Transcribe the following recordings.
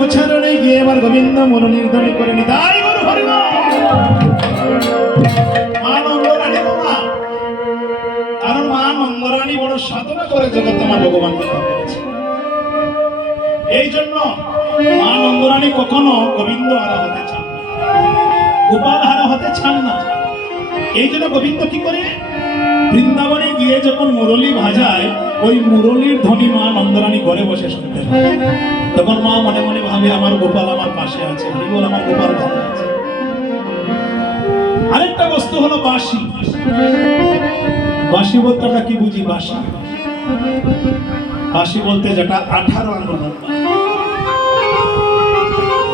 গোছারণে গিয়ে এবার গোবিন্দ মনোনির্ধারণ করে নি তাই গুরু হরিব আনন্দরানী বাবা, কারণ মা নন্দরানী বড় সাধনা করে জগৎ আমার ভগবানকে পেয়েছে। এই জন্য মা নন্দরানী কখনো গোবিন্দ হারা হতে চান না, গোপাল হারা হতে চান না। এই জন্য গোবিন্দ কি করে বৃন্দাবনে গিয়ে যখন মুরলী বাজায়, ওই মুরলীর ধ্বনি মা নন্দরানী ঘরে বসে শুনতেন। তখন মা মনে মনে ভাবে আমার গোপাল আমার পাশে আছে, হরিবল আমার গোপাল ভালো আছে। আরেকটা বস্তু হলো বাঁশি। বাঁশি বলতে আমরা কি বুঝি? বাঁশি বাঁশি বলতে যেটা 18 আঙ্গুল লম্বা,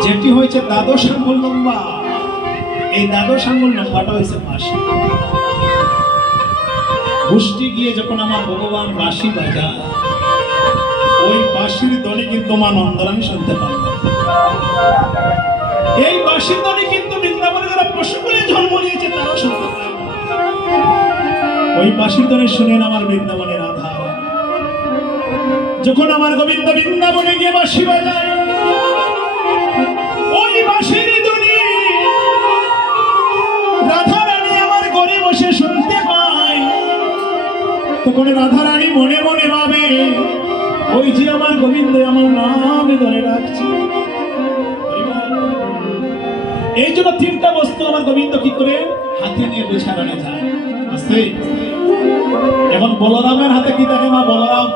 যেটি হয়েছে দ্বাদশ আঙ্গুল লম্বা, এই দ্বাদশ আঙ্গুল লম্বাটা হয়েছে বাঁশি। গোষ্ঠী গিয়ে যখন আমার ভগবান বাঁশি বাজায়, ওই বাঁশির ধ্বনি কিন্তু মা নন্দরানী শুনতে পারবে। এই বাঁশির ধ্বনি কিন্তু বৃন্দাবনে যারা পশু বলে জন্ম নিয়েছে তারা শুনতে পারে। ওই বাঁশির ধ্বনি শুনেন আমার বৃন্দাবনের আধার। যখন আমার গোবিন্দ বৃন্দাবনে গিয়ে বাঁশি বাজায়, ওই বাঁশির ধ্বনি রাধা রানী আমার ঘরে বসে শুনতে পায়। তখন রাধা রানী মনে মনে ভাবে, ওই যে আমার গোবিন্দ আমার নামে ধরে রাখছে। এই জন্য তিনটা বস্তু আমার গোবিন্দ কি করে হাতে নিয়ে গোছানো যায়। আস্তে এখন বলরামের হাতে কি থাকে? মা বলরাম,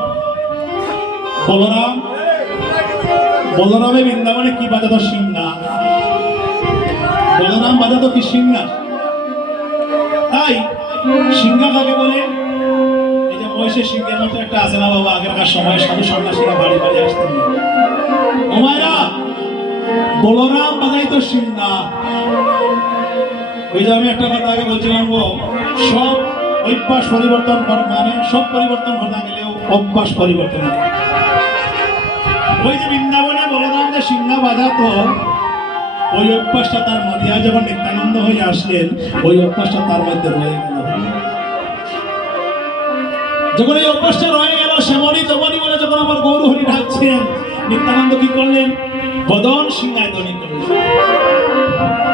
বলরাম বলরামে বৃন্দাবনে কি বাজাতো? সিংহা। বলরাম বাজাতো কি? সিংহা। তাই সিংহা কাকে বলে? এই যে মহিষের সিংহের মতো একটা আছে না বাবা, আগেরকার সময় সাধু সন্ন্যাসীরা বাড়ি বাড়ি আসতেন। ওমায়রা বলরাম বাজাইতো সিংহা। ওই যে আমি একটা কথা আগে বলছিলাম, সব অভ্যাস পরিবর্তন মানে সব পরিবর্তন ঘটা গেলেও অভ্যাস পরিবর্তন। ওই যে বৃন্দাবনে বলরাম যে সিংহা বাজাতো, ওই অভ্যাসটা তার মধ্যে যখন নিত্যানন্দ হয়ে আসলেন, ওই অভ্যাসটা তার মধ্যে রয়ে গেল। যখন এই অভ্যাসটা রয়ে গেল, সেমনি তেমনি বলে যখন আমার গৌর হরি ডাকছেন, নিত্যানন্দ কি করলেন? বদন সিংহায় ধ্বনি করলেন।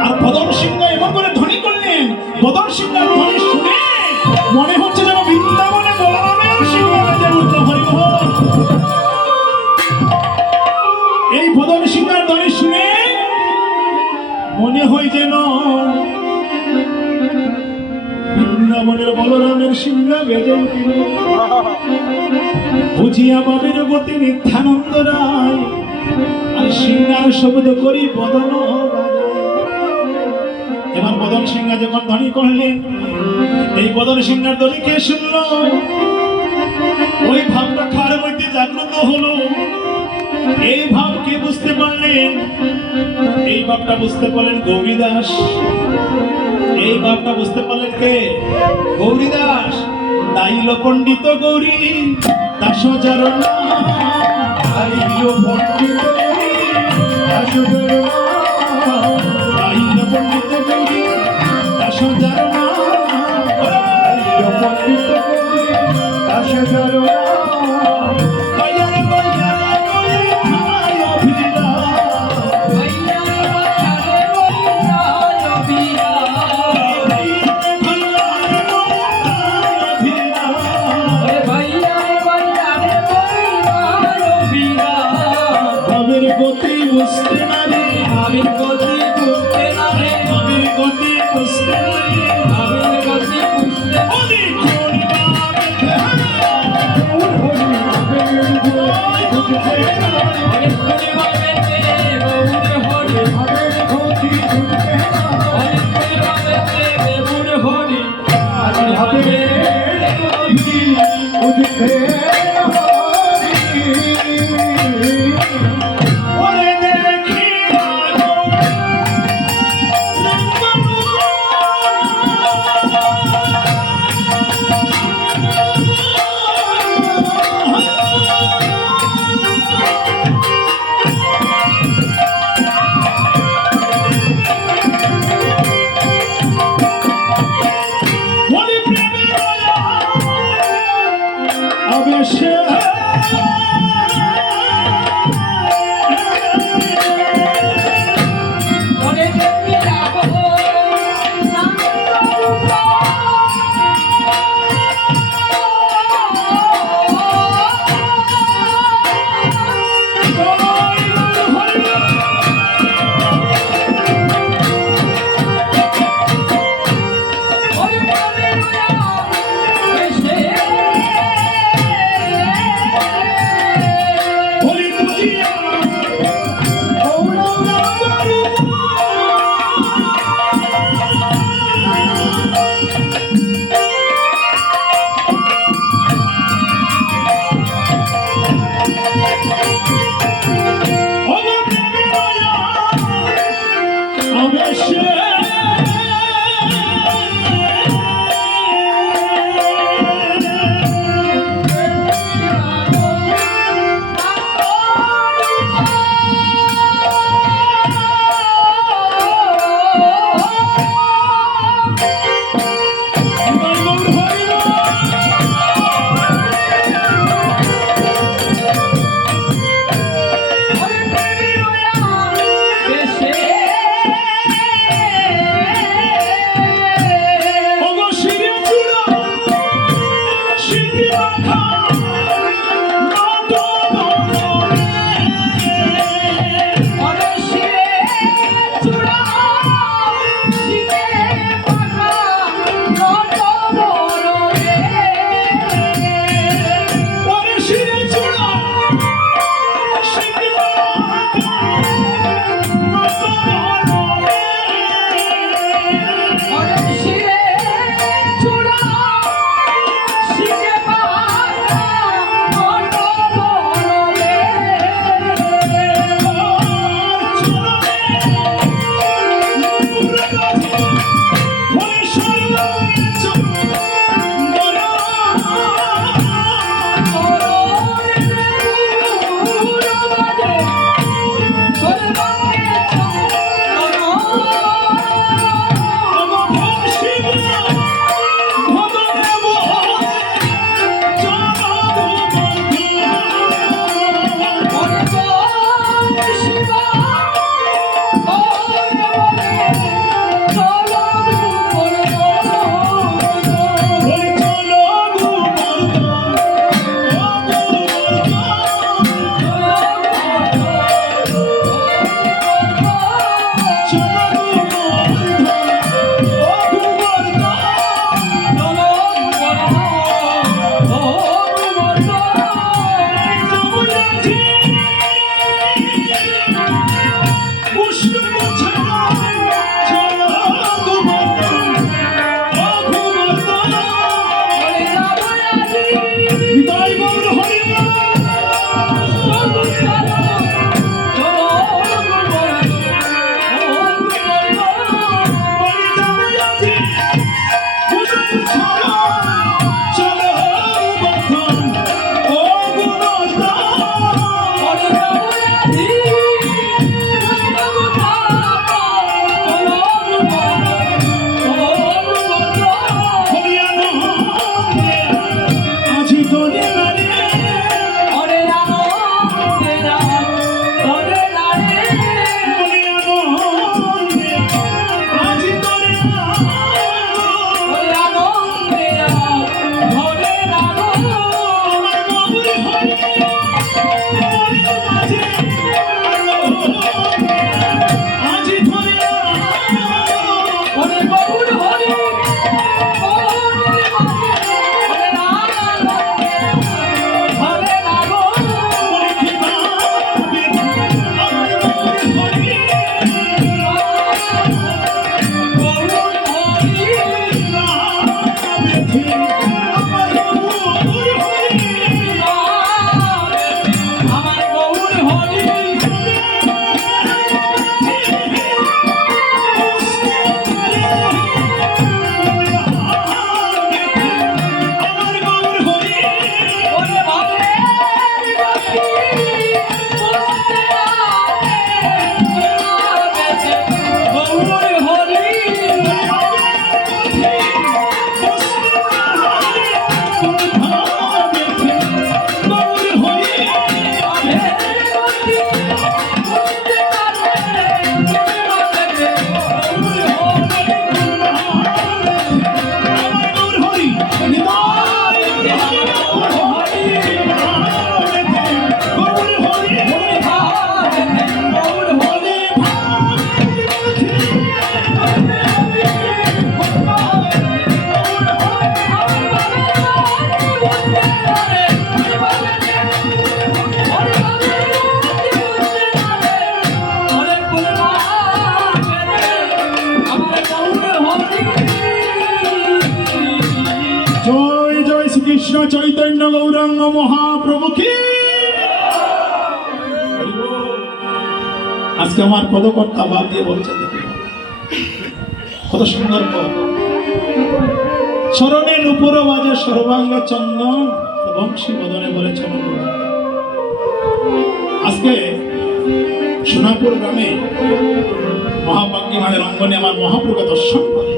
আর বদন সিংহ এমন করে ধ্বনি করলেন, বদন সিংহার ধ্বনি শুনে মনে হচ্ছে যেন বৃন্দাবনে বলরামের সিংহ বেজে উঠল। হরিবল। এই বদন সিংহার ধ্বনি শুনে মনে হয় যেন বৃন্দাবনের বলরামের সিংহ বেজে উঠল। বুঝিয়া বাবের গতি নিত্যানন্দ রায়, আর সিংহার শব্দ করি বদন। এবার বদন সিংহা যখন ধ্বনি করলেন, এই বদন সিংহার ধ্বনি কে শুনল? ওই ভাবটা কার মধ্যে জাগ্রত হলো? এই ভাব কে বুঝতে পারলেন? এই ভাবটা বুঝতে পারলেন গৌরীদাস। এই ভাবটা বুঝতে পারলেন কে? গৌরীদাস। দাইল পণ্ডিত গৌরী দাস চরণ, দাইল পণ্ডিত গৌরী দাস চরণ, দাইল পণ্ডিত গৌরী দাস চরণ, দাইল পণ্ডিত গৌরী দাস চরণ। মহাপ্রভু কি। আজকে আমার পদকর্তা বাদ দিয়ে বলছে, দেখুন কত সুন্দর পদ। চরণে নুপুর বাজে সর্বাঙ্গ চন্দন, বংশী বদনে বলে চরণ। আজকে সোনাপুর গ্রামে মহাপাঙ্গি মায়ের অঙ্গনে আমার মহাপ্রভুকে দর্শন করে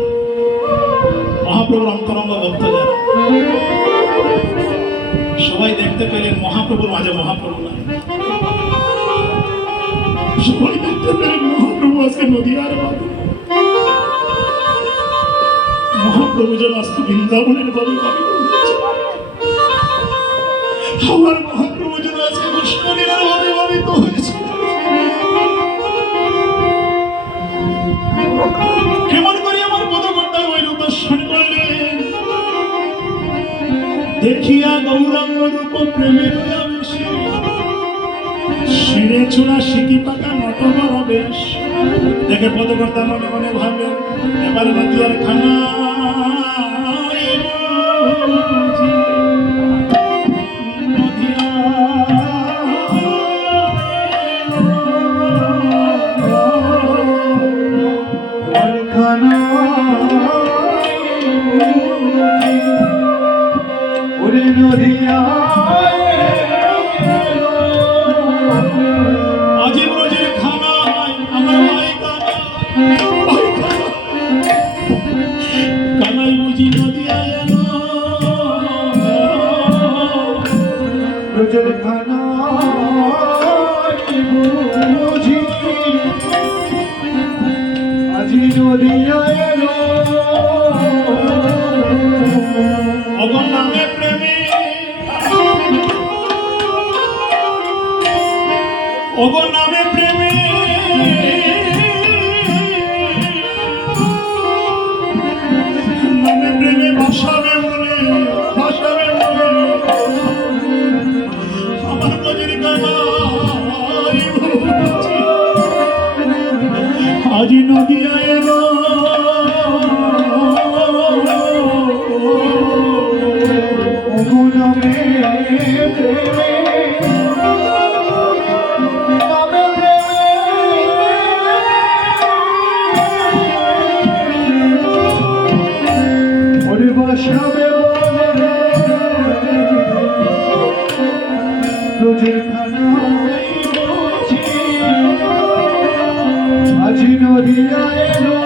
মহাপ্রভুর অন্তরঙ্গ ভক্ত যারা সবাই দেখতে পেলেন মহাপ্রভুর মাঝে মহাপ্রভু না, সবাই দেখতে পেলেন মহাপ্রভু আজকে নদীয়ার বাবু। মহাপ্রভু যেন আজকে বৃন্দাবনের বাবু ভাবি, আমার মহাপ্রভু যেন আজকে কৃষ্ণলীলার ভাবে ভাবিত হয়েছে। কেমন করে আমার পদকর্তা হইল দর্শন করলেন, দেখিয়া গৌরাঙ্গ রূপ প্রেমের আবেশে, শিরে চূড়া শিকি পাকা নটবর বেশ। দেখে পদকর্তা মনে মনে ভাবে, এবার নদীয়ার খানা আজিব রোজের খানায় আমার ভাই কানাই বুঝি নদিয়া এলো, রোজের খানায় বুঝি আজি নদিয়া এলো। অগর নামে প্রেমে, অগর নামে প্রেমে, নামে প্রেমে ভাসাবে বলে, ভাসাবে বলে আমার ব্রজের কানাই আজি নদিয়া এলো। অগর নামে প্রেমে, আজি নদিয়া এলো,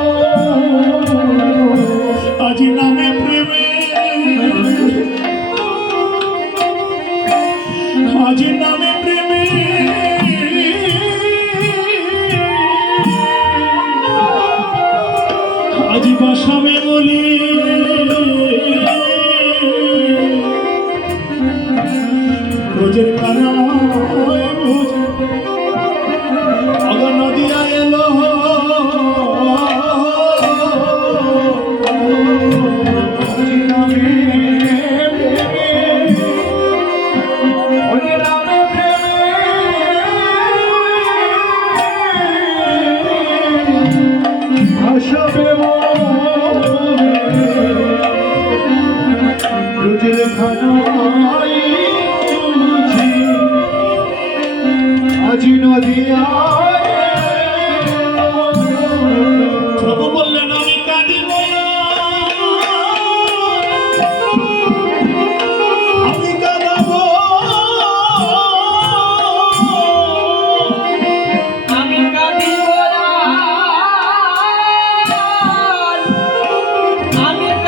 আজি নামে প্রেমে, আজি নামে প্রেমে, আজি বাসাবে বলি রোজের কানায় বুঝি অগর নদিয়া এলো। রোজের খানায় বুঝি আজি নদিয়া। প্রভু বললেন আমি কাঁদিব, আমি কাঁদাবো, আমি কাঁদিব, আমি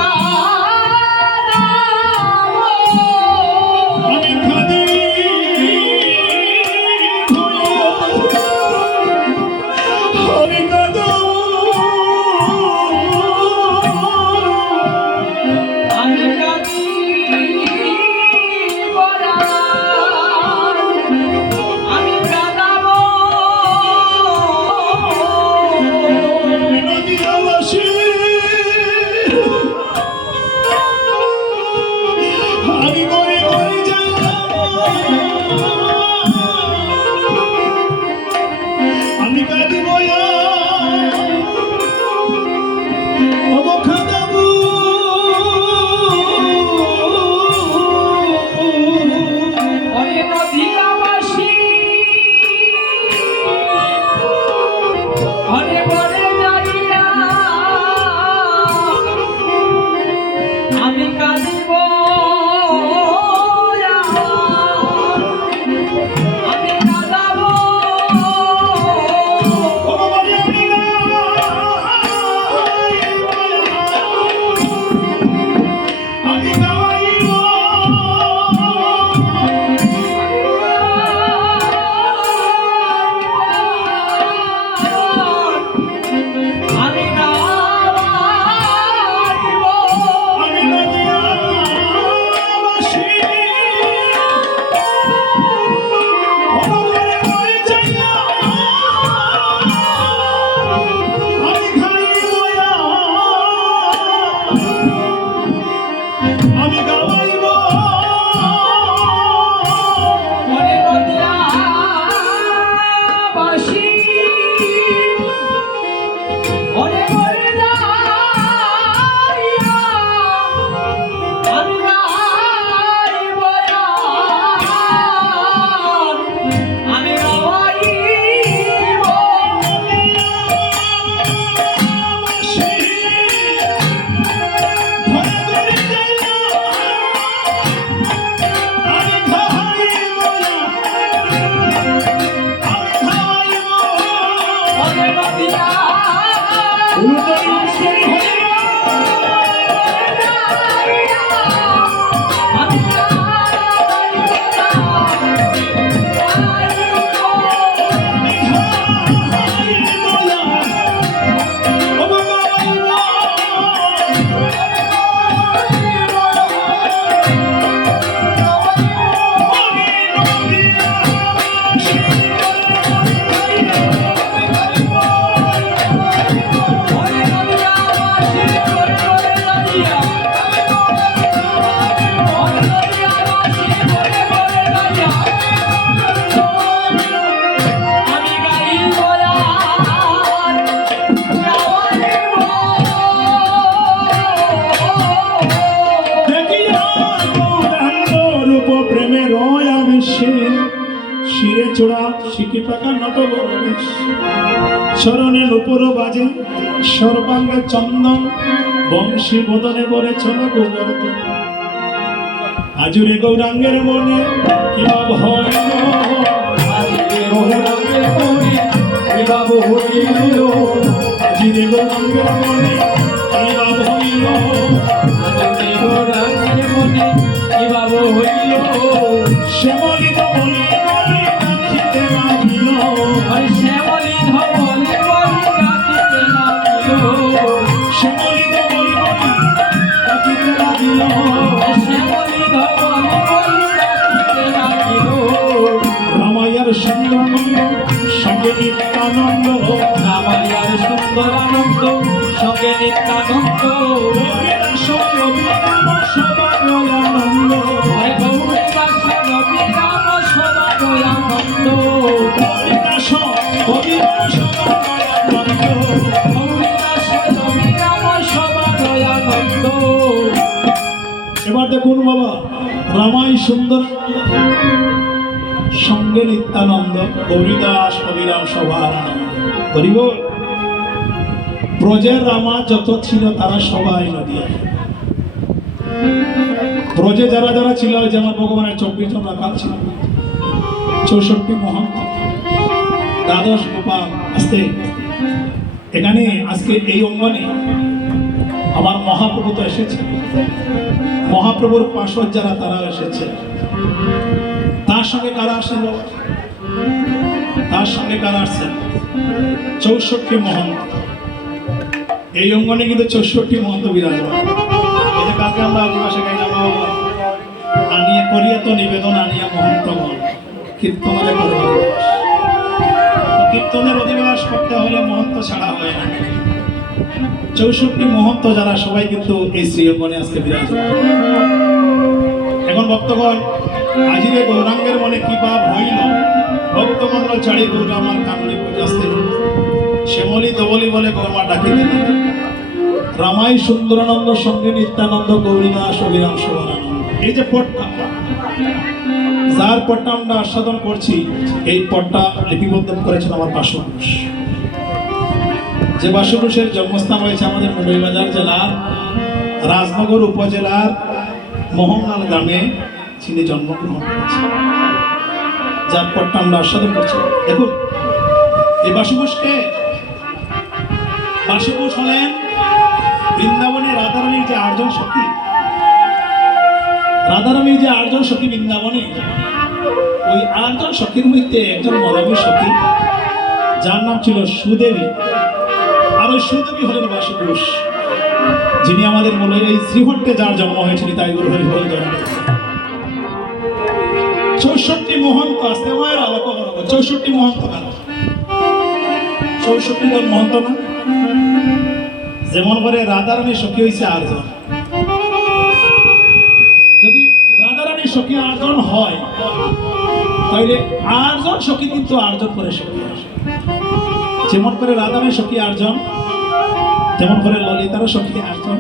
শিরে চূড়া শিখি পাকা নটব চরণে নুপুর বাজে সর্বাঙ্গে চন্দন বংশী বদনে বলে চল গোবর্ধন আজুরে গৌরাঙ্গের মনে কি ভাব হইল আজিরে গৌরাঙ্গের মনে কি ভাব হইল আজিরে গৌরাঙ্গের মনে কি ভাব হইল আজিরে গৌরাঙ্গের মনে কি ভাব হইল শ্যামলী ধবলি বলি কাঁদিতে লাগিল আর শ্যামলী ধবলি বলি কাঁদিতে লাগিল শ্যামলী ধবলি বলি কাঁদিতে লাগিল শ্যামলী ধবলি বলি কাঁদিতে লাগিল রামায়ার সুন্দরানন্দ সঙ্গে নিত্যানন্দ রামায়ার সুন্দরানন্দ সঙ্গে নিত্যানন্দ গৌরীদাস অভিরাম সদানন্দ আরে গৌরীদাস অভিরাম সদানন্দ গৌরীদাস অভিরাম সদানন্দ গৌরীদাস অভিরাম সদানন্দ। এবার দেখুন বাবা রামাই সুন্দর সঙ্গে নিত্যানন্দ গৌরীদাস অভিরাম সভারানন্দ হরিব ব্রজের রামা যত ছিল তারা সবাই নদিয়া ব্রজে যারা যারা ছিল যেমন ভগবানের 24 জন রাখাল ছিল 64 মহন্ত দ্বাদশ গোপাল আসতে এখানে আজকে এই অঙ্গনে আমার মহাপ্রভু তো এসেছে মহাপ্রভুর পার্শ্বদ যারা তারা এসেছে তার সঙ্গে কারা আসেন বাবা তার সঙ্গে কারা আসছেন 64 মহন্ত এই অঙ্গনে কিন্তু 64 মহন্ত বিরাজমান এই যে কালকে আমরা আদিবাসী গাইলাম আনিয়ে করিয়া তো নিবেদন আনিয়া মহন্তগণ কীর্তনের অধিবাস কীর্তনের অধিবাস করতে হলে মহন্ত ছাড়া হয় না 64 মহন্ত যারা সবাই কিন্তু এই শ্রী অঙ্গনে আজকে বিরাজমান এখন ভক্তগণ আজিরে গৌরাঙ্গের মনে কি ভাব হইল ভক্তমন্ডল ছাড়ি গৌরামার কাননে আসতে শ্যামলী ধবলি বলে গৌরমা ডাকি দিল রামাই সুন্দরানন্দ সঙ্গে নিত্যানন্দ গৌরীদাস অভিরাম সভারানন্দ এই যে পটটা যার পটটা আমরা আস্বাদন করছি এই পটটা লিপিবদ্ধ করেছেন আমার বাসুপুরুষ যে বাসুপুরুষের জন্মস্থান হয়েছে আমাদের মৌলভীবাজার জেলার রাজনগর উপজেলার মোহনলাল গ্রামে তিনি জন্মগ্রহণ করেছেন যার পটটা আমরা আস্বাদন করছি দেখুন এই বাসুপুরুষকে বাসুপুরুষ হলেন বৃন্দাবনে রাধারানীর যে 8 জন সখী রাধারানীর যে 8 জন সখী বৃন্দাবনে ওই 8 জন সখীর মধ্যে একজন মরমী সখী যার নাম ছিল সুদেবী আর ওই সুদেবী হলেন বাসুপুরুষ যিনি আমাদের মনে এই শ্রীহট্টে যার জন্ম হয়েছিল তাই গুরু হরি হরি জন্ম 64 মহন্ত আসতে মায়ের আলোক 64 মহন্ত কেন 64 জন মহন্ত না যেমন করে রাধারানী সখী হয়েছে 8 জন যদি রাধারানী সখী 8 জন হয় তাহলে 8 জন সখী কিন্তু 8 জন করে সখী আসে যেমন করে রাধারানী সখী 8 জন তেমন করে ললিতারও সখী 8 জন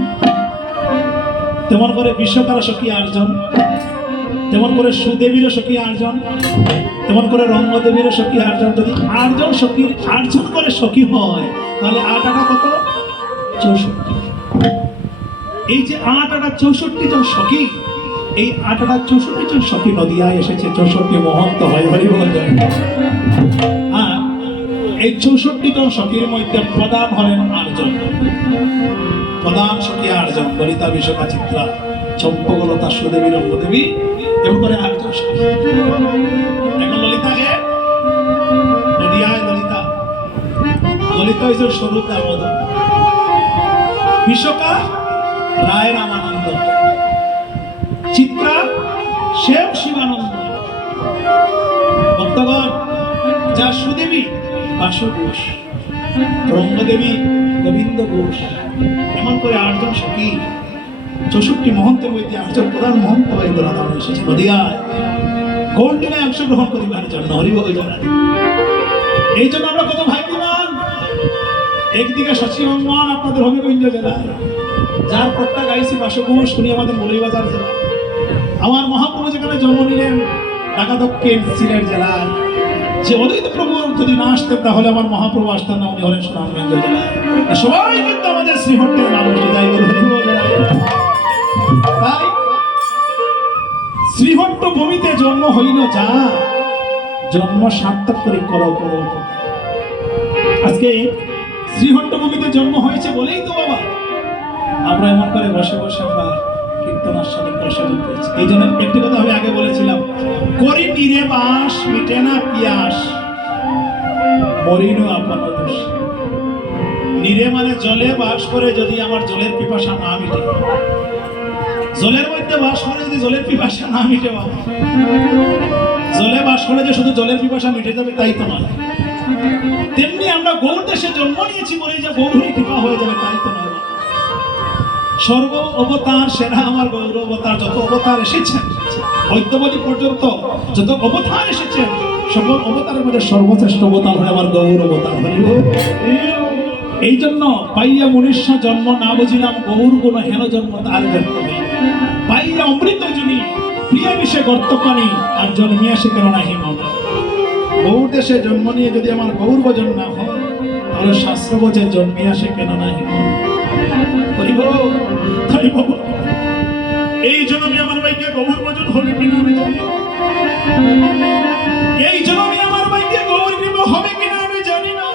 তেমন করে বিশ্বকারও সখী 8 জন তেমন করে সুদেবীরও সখী 8 জন তেমন করে রঙ্গদেবীরও সখী 8 জন যদি 8 জন সখীর 8 জন করে সখী হয় তাহলে 8 8 কত 64 এই যে 8 8 64 জন সখী এই 8 8 64 জন সখী নদিয়ায় এসেছে 64 মহন্ত হয় হরি বল জয় এই 64 জন সখীর মধ্যে প্রধান হলেন আটজন। প্রধান সখী আটজন, ললিতা, বিশাখা, চিত্রা, চম্পকলতা, সুদেবী, রঙ্গদেবী এবং করে আটজন সখী। এখন ললিতাকে নদিয়ায় ললিতা, ললিতা হয়েছে স্বরূপ দামোদর, বিশাখা রায় রামানন্দ, চিত্রা শিব শিবানন্দ, ভক্তগণ যা সুদেবী বাসু ঘোষ, রঙ্গদেবী গোবিন্দ ঘোষ, এমন করে আটজন সখী 64 মহন্তের মধ্যে 8জন প্রধান মহন্ত হয়ে ধরাধাম এসেছে নদিয়ায় গৌরলীলায় অংশগ্রহণ করিবার জন্য। হরিবল জনা। এই জন্য আমরা কত ভাগ্যবান। একদিকে শশীমঙ্গন আপনাদের হবিগঞ্জ জেলায়, যার পট্টা গাইছি বাসুঘোষ শুনি আমাদের মৌলভীবাজার জেলা। আমার মহাপ্রভু যেখানে জন্ম নিলেন ঢাকা দক্ষিণ সিলেট জেলায়, যে অদ্বৈত প্রভু যদি না আসতেন তাহলে আমার মহাপ্রভু আসতেন না, উনি হলেন সুনামগঞ্জ জেলায়। সবাই কিন্তু আমাদের শ্রীহট্টের মানুষ। তাই শ্রীহট্ট ভূমিতে জন্ম হইল যা, জন্ম সার্থক করে করো করো। আজকে শ্রীহট্ট ভূমিতে জন্ম হয়েছে বলেই তো বাবা আমরা এমন করে বসে বসে আমরা কীর্তনার সাথে প্রসাদন করেছি। এই জন্য একটি কথা আমি আগে বলেছিলাম, করি নিরে বাস মিটে না পিয়াস, মরিনু আপন দোষ। নিরে মানে জলে বাস করে যদি আমার জলের পিপাসা না মিটে, জলের মধ্যে বাস করে যদি জলের পিপাসা না মিটে, বাবা জলে বাস করে যে শুধু জলের পিপাসা মিটে যাবে তাই তো নয়। তেমনি আমরা গৌর দেশে জন্ম নিয়েছি বলেই যে গৌরী কৃপা হয়ে যাবে তাই তো নয়। সর্ব অবতার সেরা আমার গৌর অবতার, যত অবতার এসেছেন বৈদ্যবতী পর্যন্ত যত অবতার এসেছেন সকল অবতারের মধ্যে সর্বশ্রেষ্ঠ অবতার হয় আমার গৌর অবতার। এই জন্য পাইয়া মনুষ্য জন্ম না বুঝিলাম, গৌর গুণ হেন জন্ম তার ব্যর্থ নেই। পাইয়া অমৃত জনী প্রিয় মিশে গর্ত পানি, আর জন্মিয়া সে কেন নাহি মন। গৌর দেশে জন্ম নিয়ে যদি আমার গৌর ভজন না হয় তাহলে শাস্ত্র বোঝে জন্মিয়া সে কেন নাহি মন। এই জন্মে আমার ভাইকে গৌর ভজন হবে কিনা আমি জানি না। এই জন্মে আমার ভাইকে গৌর কৃপা হবে কিনা আমি জানি না।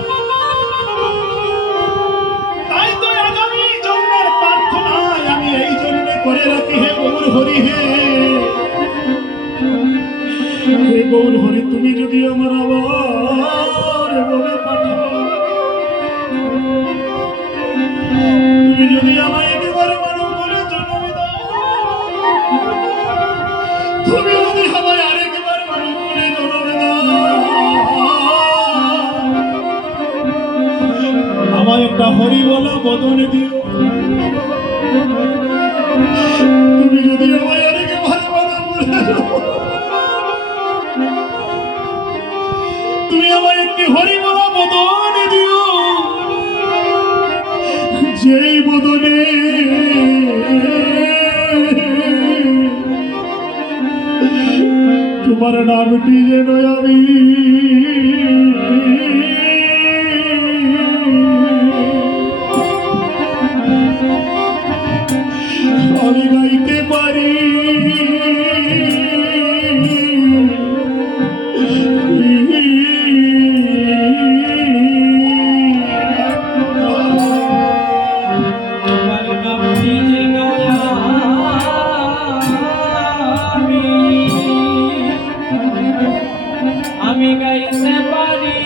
তাই তো আগামী জন্মের প্রার্থনায় আমি এই জন্মে করে রাখি, হে গৌর হরি, হে গৌর হরি, তুমি যদি আমার আবার বলে পাঠাও, তুমি যদি আমায় একেবারে মানব বলে জন্ম দাও, তুমি যদি আমায় আরেকবার মানব বলে জন্ম দাও, আমায় একটা হরি বলা বদনে দিও। তুমি যদি আমায় আরেকবার মানব বলে তুমি আমায় একটি হরি বলা বদনে দিও, যেই বদনে তোমার নামটি যেন আমি গাইতে পারি। আমি গাইতে পারি,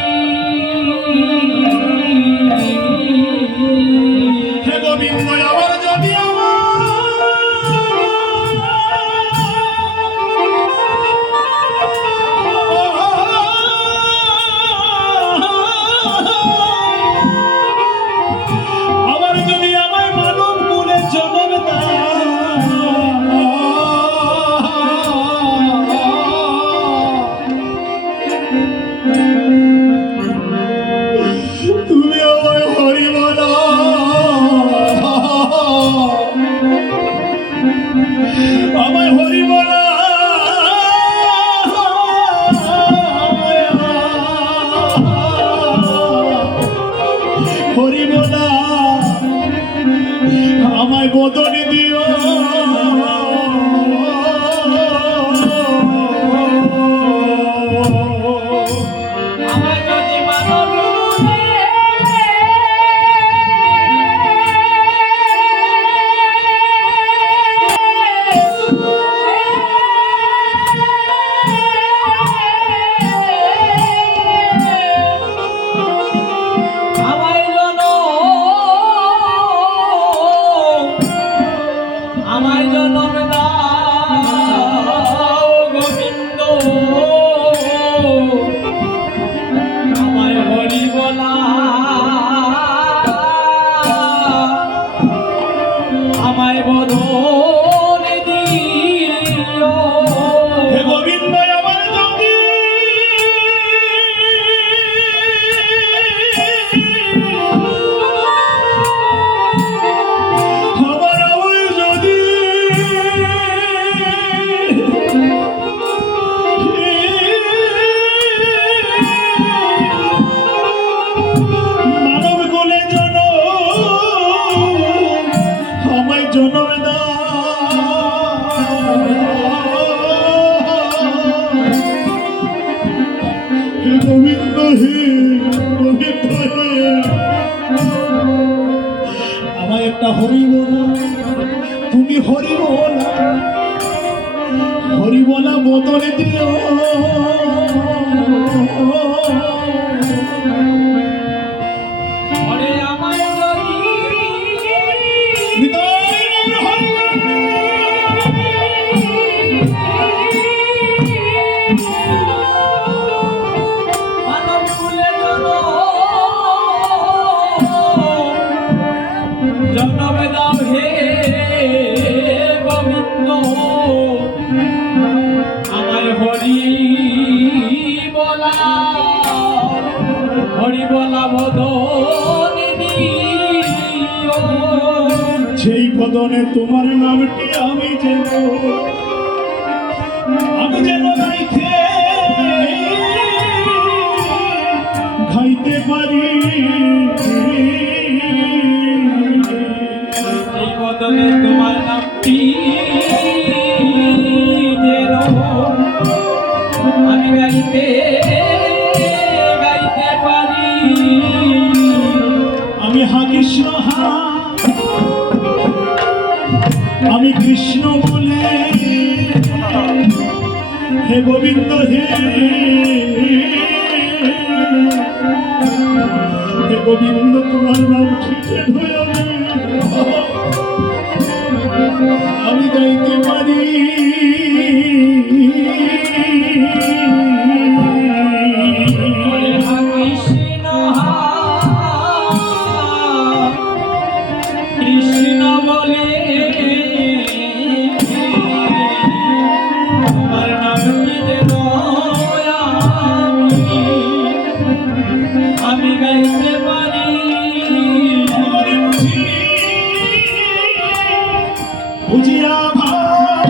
হে গোবিন্দ আমার যদি আমার যদি আমায় মানব কুলে জন্ম তুমি আমায় হরি বলা, আমায় হরি বলা, হরি বলা, আমায় বদনে দিও। আমার যদি মানব হে গোবিন্দ হে আমায় একটা হরি বলা, তুমি হরি বলা বদলে দিও। ওরে আমার যদি হৃদয় হরি মানব কুলে জনম দাও হে গোবিন্দ, আমার হরি বলা বদনে দিও। সেই বদনে তোমার নামটি আমি যেন গাইতে পারি। এই বদনে তোমার নামটি যেন আমি গাইতে পারি। আমি হা কৃষ্ণ হা, আমি কৃষ্ণ বলে হে গোবিন্দ হে হে গোবিন্দ তোমার নাম ঠিক আমি গাইতে পারি। ওরে হা কৃষ্ণ হা কৃষ্ণ বলে তোমার নামটি যেন আমি গাইতে পারি। বুঝিয়া ভাই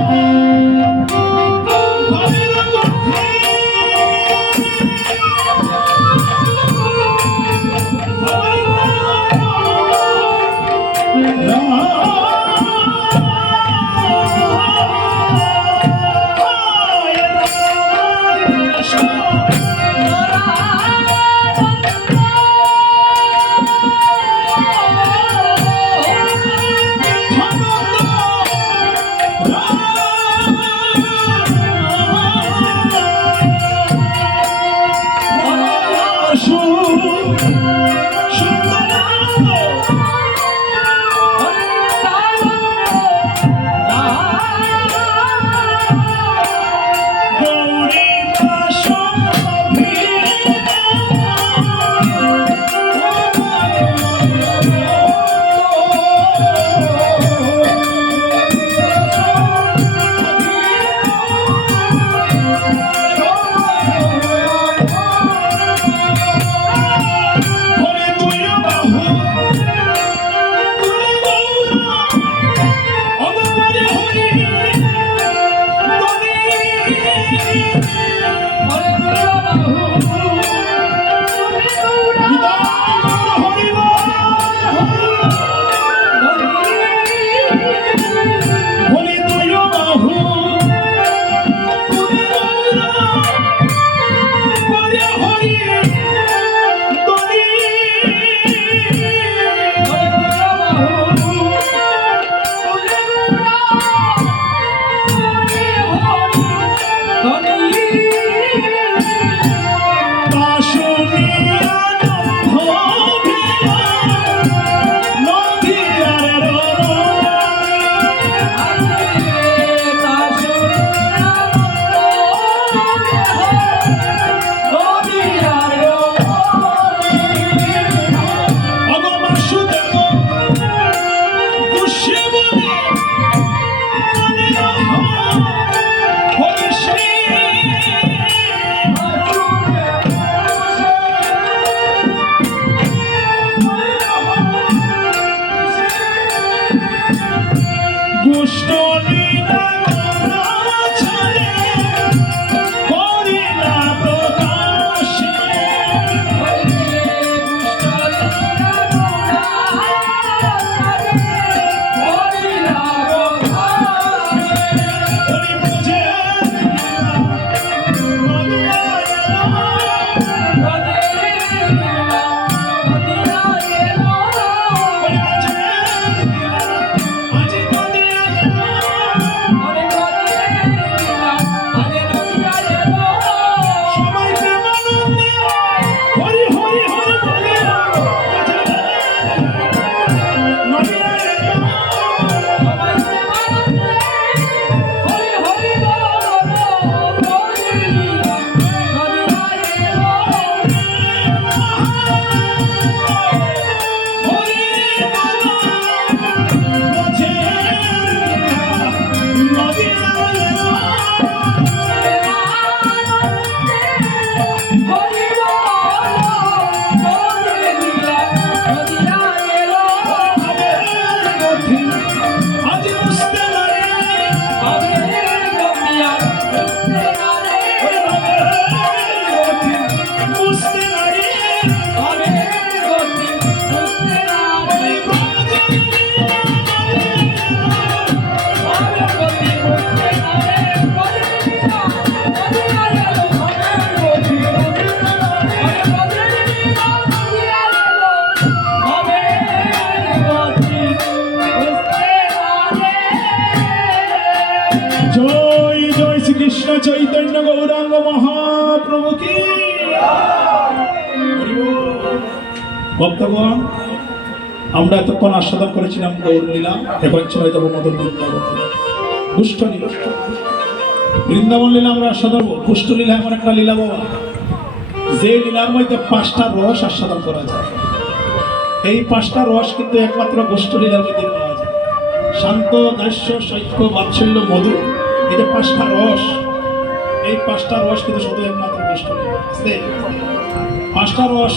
মহাপ্রভু কি ভক্তগণ, আমরা এতক্ষণ আস্বাদন করেছিলাম গৌর লীলা, এখন চলে যাবো মদন বৃন্দাবন দুষ্ট লীলা। বৃন্দাবন লীলা আমরা আস্বাদন, পুষ্ট লীলা এমন একটা লীলা বাবা, যে লীলার মধ্যে 5টা রস আস্বাদন করা যায়। এই 5টা রস কিন্তু একমাত্র গোষ্ঠ লীলার মধ্যে পাওয়া যায়। শান্ত, দাস্য, শৈক্য, বাৎসল্য, মধু, এই যে 5টা রস, এই 5টা রস কিন্তু শুধু একমাত্র গোষ্ঠ লীলা আছে। 5টা রস,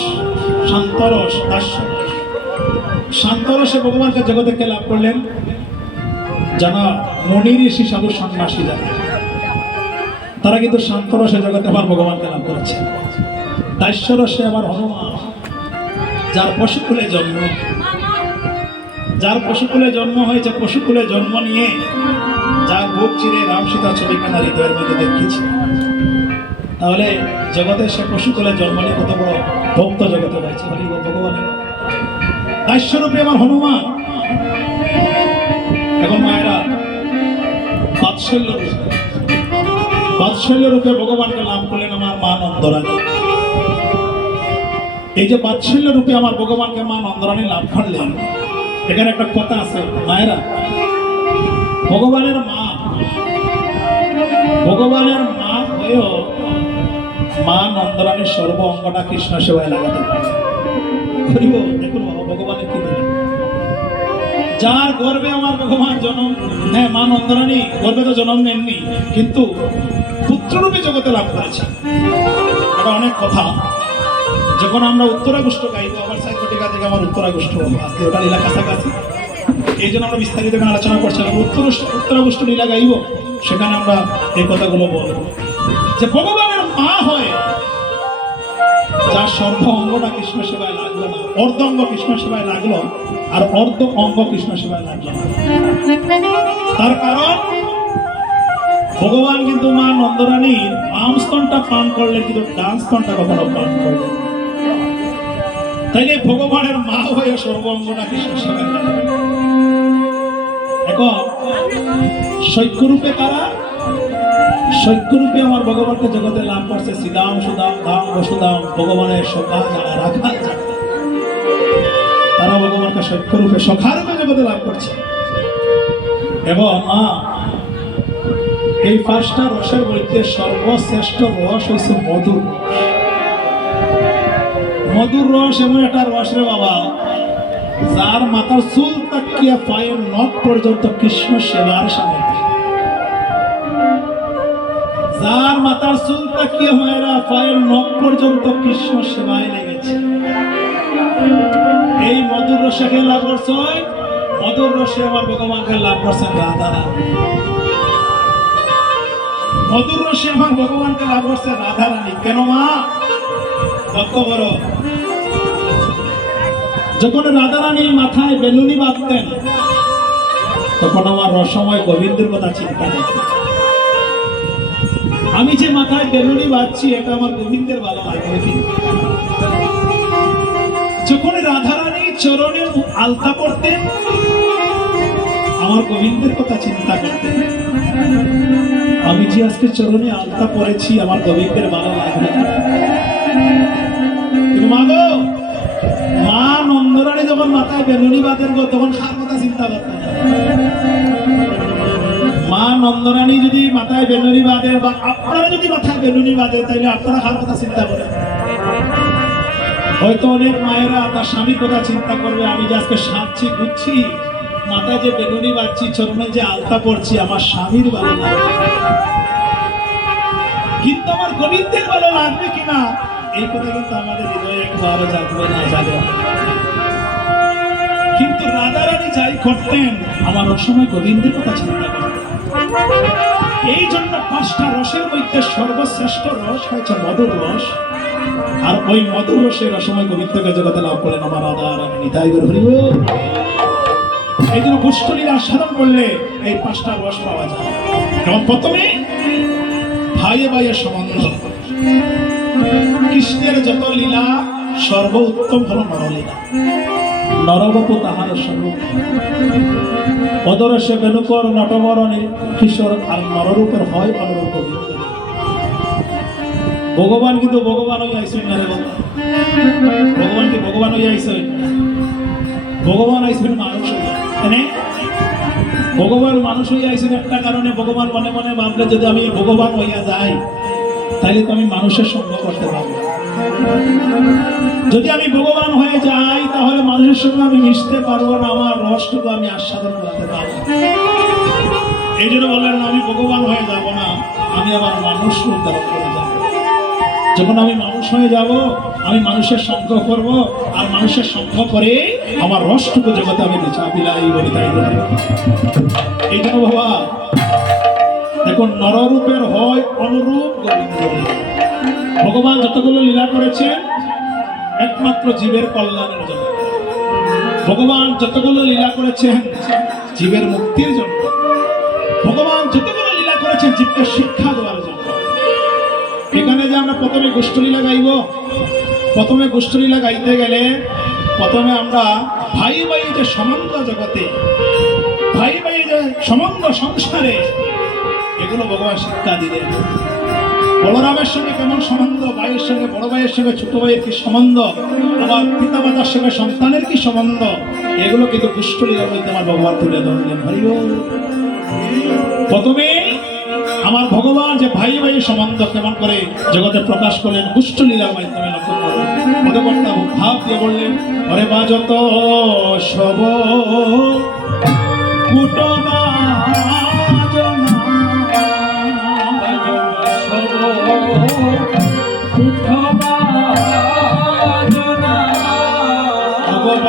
শান্ত রস, দাস্য রস। শান্ত রসে ভগবানকে জগতে কে লাভ করলেন? যারা মনি ঋষি, সাধু, সন্ন্যাসী যারা, তারা কিন্তু শান্ত রসে জগতে আমার ভগবানকে লাভ করেছে। দাস্য রসে আমার হনুমান, যার পশুকুলে জন্ম, যার পশুকুলে জন্ম হয়েছে, পশুকুলে জন্ম নিয়ে যার বুক চিরে রাম সীতা ছবিখানা হৃদয়ের মধ্যে দেখেছি, তাহলে জগতে সে পশুকুলে জন্ম নিয়ে কত বড় ভক্ত জগতে রয়েছে। ভগবানের দাস্যরূপে আমার হনুমান। এখন মায়েরা বাৎসল্য রূপে ভগবানকে লাভ করলেন আমার মা নন্দরানী। এই যে বাৎসল্য রূপে আমার ভগবানকে মা নন্দরানী লাভ করলেন, এখানে একটা কথা আছে মায়েরা, ভগবানের মা হয়েও মা নন্দরানীর সর্ব অঙ্গটা কৃষ্ণ সেবায় লাগাতে পারে। দেখুন ভগবানের কি দিলেন, যার গর্বে আমার ভগবান জন্ম, হ্যাঁ মা নন্দরানী গর্বে তো জন্ম নেননি, কিন্তু পুত্ররূপে জগতে লাভ করেছে। এটা অনেক কথা। যখন আমরা উত্তরাগোষ্ঠ গাইবো, আবার সাইকোটিকা থেকে আমার উত্তরাগোষ্ঠ ওটা লীলা কাছাকাছি, এই জন্য আমরা বিস্তারিত আলোচনা করছিলাম। উত্তরাগোষ্ঠ লীলা গাইব, সেখানে আমরা এই কথাগুলো বলবো যে ভগবানের মা হয়, যার সর্ব অঙ্গটা কৃষ্ণ সেবায় লাগলো না, অর্ধ অঙ্গ কৃষ্ণ সেবায় লাগলো আর অর্ধ অঙ্গ কৃষ্ণ সেবায় লাগলো না। তার কারণ ভগবান কিন্তু মা নন্দরানীর বাম স্তনটা পান করলেন, কিন্তু ডান স্তনটা কখনো পান করলেন। তাইলে ভগবানের মা হয়ে সর্ব অঙ্গটা কৃষ্ণ সেবায় লাগলো। এখন শৈক্যরূপে কারা? শৈক্যরূপে আমার ভগবানকে জগতে লাভ করছে শ্রীদাম, সুদাম, ধাম, বসুদাম, ভগবানের সখা যারা, রাখাল যারা, তারা ভগবানকে শৈক্যরূপে সখারূপে জগতে লাভ করছে। এবং এই 5টা রসের মধ্যে সর্বশ্রেষ্ঠ রস হয়েছে মধুর। মধুর রস এমন একটা রস রে বাবা, যার মাথার চুল তাকিয়া পায়ের নখ পর্যন্ত কৃষ্ণ সেবার সামর্থ্য। যার মাথার চুল তাকিয়ে মায়েরা পায়ের নখ পর্যন্ত কৃষ্ণ সেবায় লেগেছে। এই মধুর রসে কে লাভ করছে? মধুর রসে আমার ভগবানকে লাভ করছেন রাধারানী। মধুর রসে আমার ভগবানকে লাভ করছে রাধারানী। কেন মা? লক্ষ্য করো, যখন রাধারানী মাথায় বেলুনি বাঁধতেন, তখন আমার রসময় গোবিন্দের কথা চিন্তা করতেন। আমি যে মাথায় বেলুনি বাঁধছি, এটা আমার গোবিন্দের ভালো লাগবে কি? যখন রাধারানী চরণে আলতা পড়তেন, আমার গোবিন্দের কথা চিন্তা করতেন। আমি যে আজকে চরণে আলতা পড়েছি, আমার গোবিন্দের ভালো লাগবে। কিন্তু মা গো, মা নন্দরানী যখন মাথায় বেলুনি বাঁধেন গো, তখন কার কথা চিন্তা করতেন? মা নন্দরানী যদি মাথায় বেলুনি বাঁধে, বা আপনারা যদি মাথায় বেলুনি বাঁধে, তাহলে আপনারা কার কথা চিন্তা করেন? হয়তো অনেক মায়েরা তার স্বামীর কথা চিন্তা করবে, আমি যে আজকে সাজছি ঘুরছি, মাথায় যে বেলুনি বাঁধছি, চরণে যে আলতা পড়ছি, আমার স্বামীর ভালো লাগবে, কিন্তু আমার গোবিন্দের ভালো লাগবে কিনা, এই কথা কিন্তু আমাদের হৃদয়ে একবারও জাগবে না, জাগে না। কিন্তু রাধারানী যাই করতেন, আমার সময় গোবিন্দের কথা চিন্তা করতেন। এই জন্য 5টা রসের মধ্যে সর্বশ্রেষ্ঠ রস হয়েছে মধুর রস। আর ওই মধুর রসের রসময় গোবিন্দকে জগতে লাভ করেন আমার রাধারানী। নিতাই গৌর হরি বল। এই জন্য পুষ্করীর আস্বাদন করলে এই 5টা রস পাওয়া যায়। এবং প্রথমে ভাইয়ে ভাইয়ের সম্বন্ধ। কৃষ্ণের যত লীলা সর্বোত্তম হল নরলীলা। নরবপু তাহার স্বরূপ, অদরসে বেনুকর নটবরণে কিশোর, আর নররূপের হয় অনুরূপ গোবিন্দ। ভগবান কিন্তু ভগবান হয়ে আইসেন না রে বাবা। ভগবান কি ভগবান হয়ে আইসেন? ভগবান আইসেন মানুষ হয়ে, তাই না? ভগবান মানুষ হয়ে আইসেন একটা কারণে, ভগবান মনে মনে ভাবলে যদি আমি ভগবান হইয়া যাই তাহলে তো আমি মানুষের সঙ্গ করতে পারবো। যদি আমি ভগবান হয়ে যাই তাহলে মানুষের সঙ্গে আমি মিশতে পারবো না, আমার রসটুকু আমি আস্বাদন করতে পারবো। এই জন্য বললেন আমি ভগবান হয়ে যাব না, আমি আবার মানুষ রূপ ধারণ করে যাব। যখন আমি মানুষ হয়ে যাব আমি মানুষের সঙ্গ করব, আর মানুষের সঙ্গ করে আমার রসটুকু জগতে আমি বিচা বিলাই বলি। তাই এই জন্য বাবা দেখুন, নররূপের হয় অনুরূপ গোবিন্দ। ভগবান যতগুলো লীলা করেছেন একমাত্র জীবের কল্যাণের জন্য। ভগবান যতগুলো লীলা করেছেন জীবের মুক্তির জন্য। ভগবান যতগুলো লীলা করেছেন জীবকে শিক্ষা দেওয়ার জন্য। এখানে যে আমরা প্রথমে গোষ্ঠলীলা গাইব, প্রথমে গোষ্ঠলীলা গাইতে গেলে প্রথমে আমরা ভাই ভাই যে সম্বন্ধ জগতে, ভাই ভাই যে সম্বন্ধ সংসারে, এগুলো ভগবান শিক্ষা দিলেন। বলরামের সঙ্গে কেমন সম্বন্ধ, ভাইয়ের সঙ্গে বড় ভাইয়ের সঙ্গে ছোট ভাইয়ের কি সম্বন্ধ, আবার পিতা মাতার সঙ্গে সন্তানের কি সম্বন্ধ, এগুলো কিন্তু গোষ্ঠলীলার মধ্যে আমার ভগবান তুলে ধরলেন। হরি বল। প্রথমে আমার ভগবান যে ভাই ভাই সম্বন্ধ কেমন করে জগতে প্রকাশ করলেন গোষ্ঠলীলার মাধ্যমে লক্ষ্য করলেন। পদকর্তা ভাব দিয়ে বললেন, অরে বাজত সব কুটনা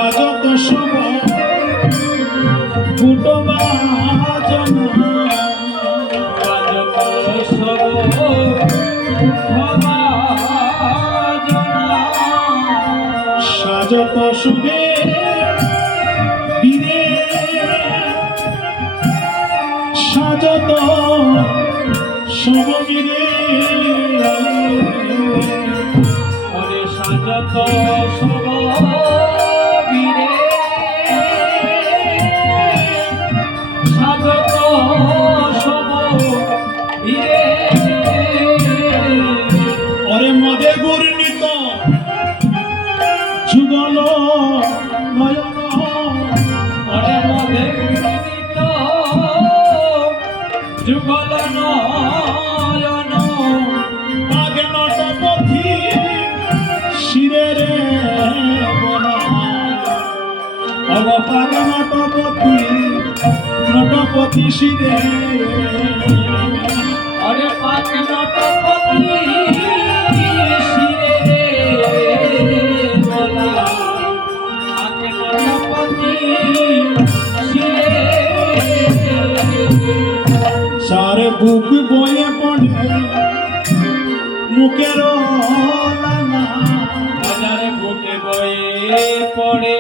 বাজত সব সাজত শুভে বীরে, সাজত শুভবীরে, সাজত শুভবীরে, সাজত শুভবীরে। ওরে মদে বর্ণিত যুগল নয়ন, ওরে মদে বর্ণিত যুগল নয়ন, আগে নটপথি শিরে রে বলা, অবপাগ নটপতি, নটপতি শিরে, ওরে পাক নটপতি শিরে বলা, পাক নটপতি শিরে। সারে বুক বয়ে পড়ে মুখের লানা, বাজার বুকে বয়ে পড়ে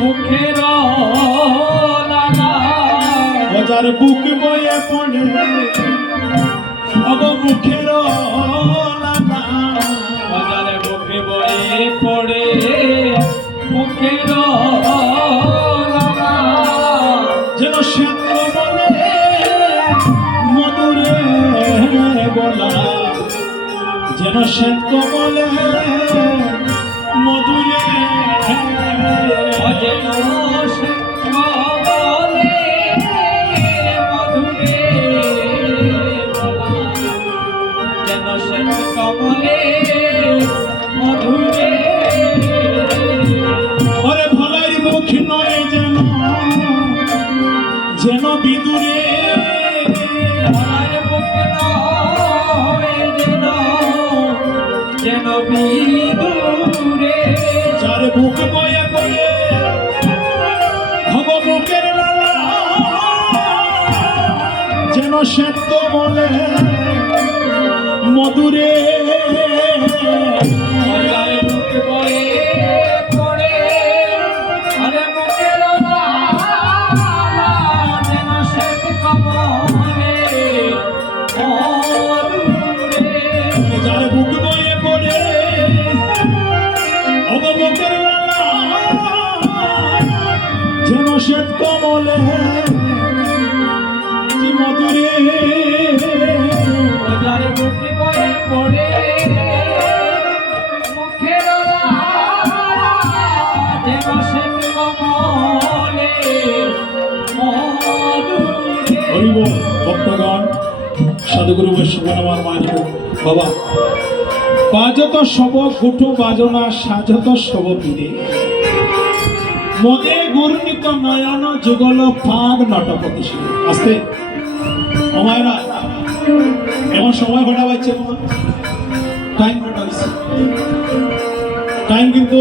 মুখের লালা, বাজার বুক বয়ে পড়ে অগ মুখের লানা, বাজার বুকে বয়ে পড়ে মুখের লালা, যেন শ্যাম বলে মধুরে বলা, যেন শ্যাম বলে মধুরে, যেন বলে মধুরে বলা, যেন কমলে মধুরে। ওরে ভলাই মুখ নয় যেন, যেন বিদুরে, আমার মুখ নয় যেন, যেন বিদুরে, যার বুক বয়ে পড়ে ভগ বুকের লালা, যেন শ্বেত বলে মধুরে, আমার মুখ বয়ে পড়ে, আরে মুখের লালা, যেন শ্বেত কমলে মধুরে, যার বুক বয়ে পড়ে ভগ বুকের লালা, যেন শ্বেত কমলে মধুরে। যার বুকে বয়ে পড়ে যেন শ্বেত কমলে মধুরে হরিব ভক্তগণ সাধুগুরু বৈষ্ণব আমার মানিক বাবা বাজত সব গুটু বাজনা সাজত সব পীরে মদে গুরুনিত নয়ন যুগল ফাগ নটপতি শিব আস্তে আমায়রা এমন সময় ঘটা পাচ্ছে টাইম ঘটা হচ্ছে টাইম কিন্তু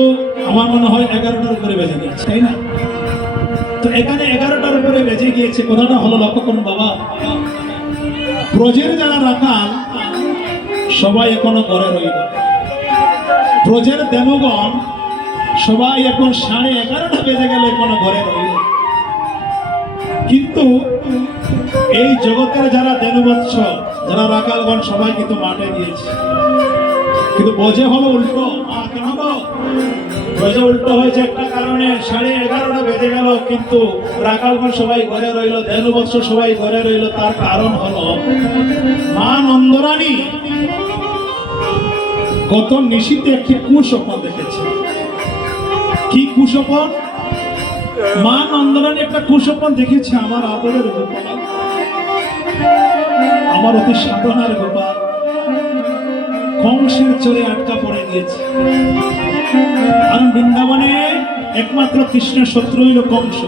আমার মনে হয় 11টার উপরে বেজে গেছে তাই না তো এখানে 11টার উপরে বেজে গিয়েছে কথাটা হলো লক্ষ্য করুন বাবা ব্রজের যারা রাখাল সবাই এখনো ঘরে রইল ব্রজের দেবগণ সবাই এখন 11:30 বেজে গেল এখনো ঘরে রইল কিন্তু এই জগতের যারা দেববৎস যারা রাখালগণ সবাই কিন্তু মাঠে গিয়েছে কিন্তু ব্রজে হলো উল্টো কেন গো ব্রজে উল্টো হয়েছে একটা কারণে 11:30 বেজে গেল কিন্তু রাখালগণ সবাই ঘরে রইল দেববৎস সবাই ঘরে রইল তার কারণ হলো মা নন্দরানী গত নিশীতে একটি কুস্বপ্ন দেখেছে কি কুস্বপ্ন মা নন্দরানী একটা কুস্বপ্ন দেখেছে আমার আদরের গোপাল আমার অতি সাধনার গোপাল কংসের চোরে আটকা পড়ে গিয়েছে কারণ বৃন্দাবনে একমাত্র কৃষ্ণের শত্রু হইল কংস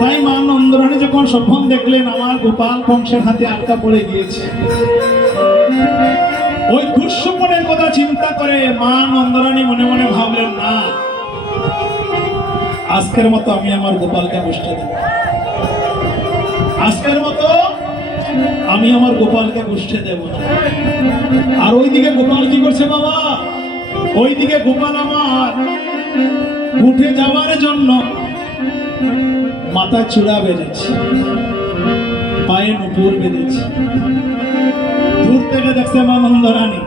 তাই মা নন্দরানী যখন স্বপ্ন দেখলেন আমার গোপাল কংসের হাতে আটকা পড়ে গিয়েছে ওই দুঃস্বপ্নের কথা চিন্তা করে মা নন্দরানী মনে মনে ভাবলেন না আজকের মতো আমি আমার গোপালকে বুঝতে দেব আজকের মতো আমি আমার গোপালকে বুঝতে দেব আর ওইদিকে গোপাল কি করছে বাবা ওইদিকে গোপাল আমার উঠে যাওয়ার জন্য মাথা চূড়া বেঁধেছে পায়ে নুপুর বেঁধেছে দূর থেকে দেখছে মা নন্দরানী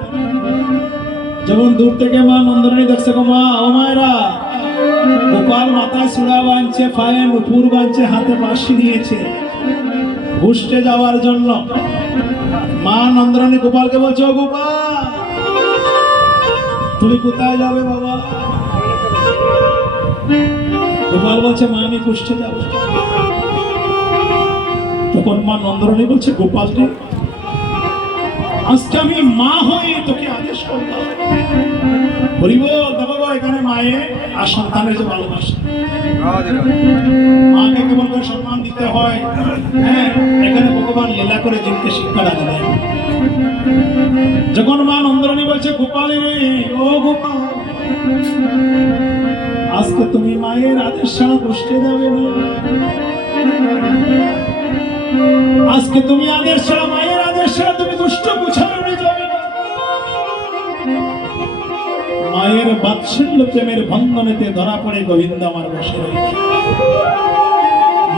যখন দূর থেকে মা নন্দরানী দেখছে গো মা ও মায়েরা গোপাল মাথায় চূড়া বাঁধছে পায়ে নুপুর বাঁধছে হাতে বাঁশি নিয়েছে ঘুষতে যাওয়ার জন্য মা নন্দরানী গোপালকে বলছে ও গোপাল তুমি কোথায় যাবে বাবা গোপাল বলছে মা আমি ঘুষতে যাব তখন মা নন্দরানী বলছে গোপালকে আজকে আমি মা হয়ে তোকে আদেশ করলাম বলিব দেখো এখানে মায়ে আর সন্তানের যে ভালোবাসা মাকে কেমন করে সম্মান দিতে হয় হ্যাঁ এখানে ভগবান লীলা করে জীবকে শিক্ষা দান দেয় যখন মা নন্দরানী বলছে গোপালী রে ও গোপাল আজকে তুমি মায়ের আদেশ ছাড়া বসতে যাবে না আজকে তুমি আদেশ ছাড়া মায়ের আদেশ ছাড়া তুমি দুষ্ট বুঝাবে যাবে না মায়ের বাৎসল্য প্রেমের বন্ধনেতে ধরা পড়ে গোবিন্দ আমার বসে রয়েছে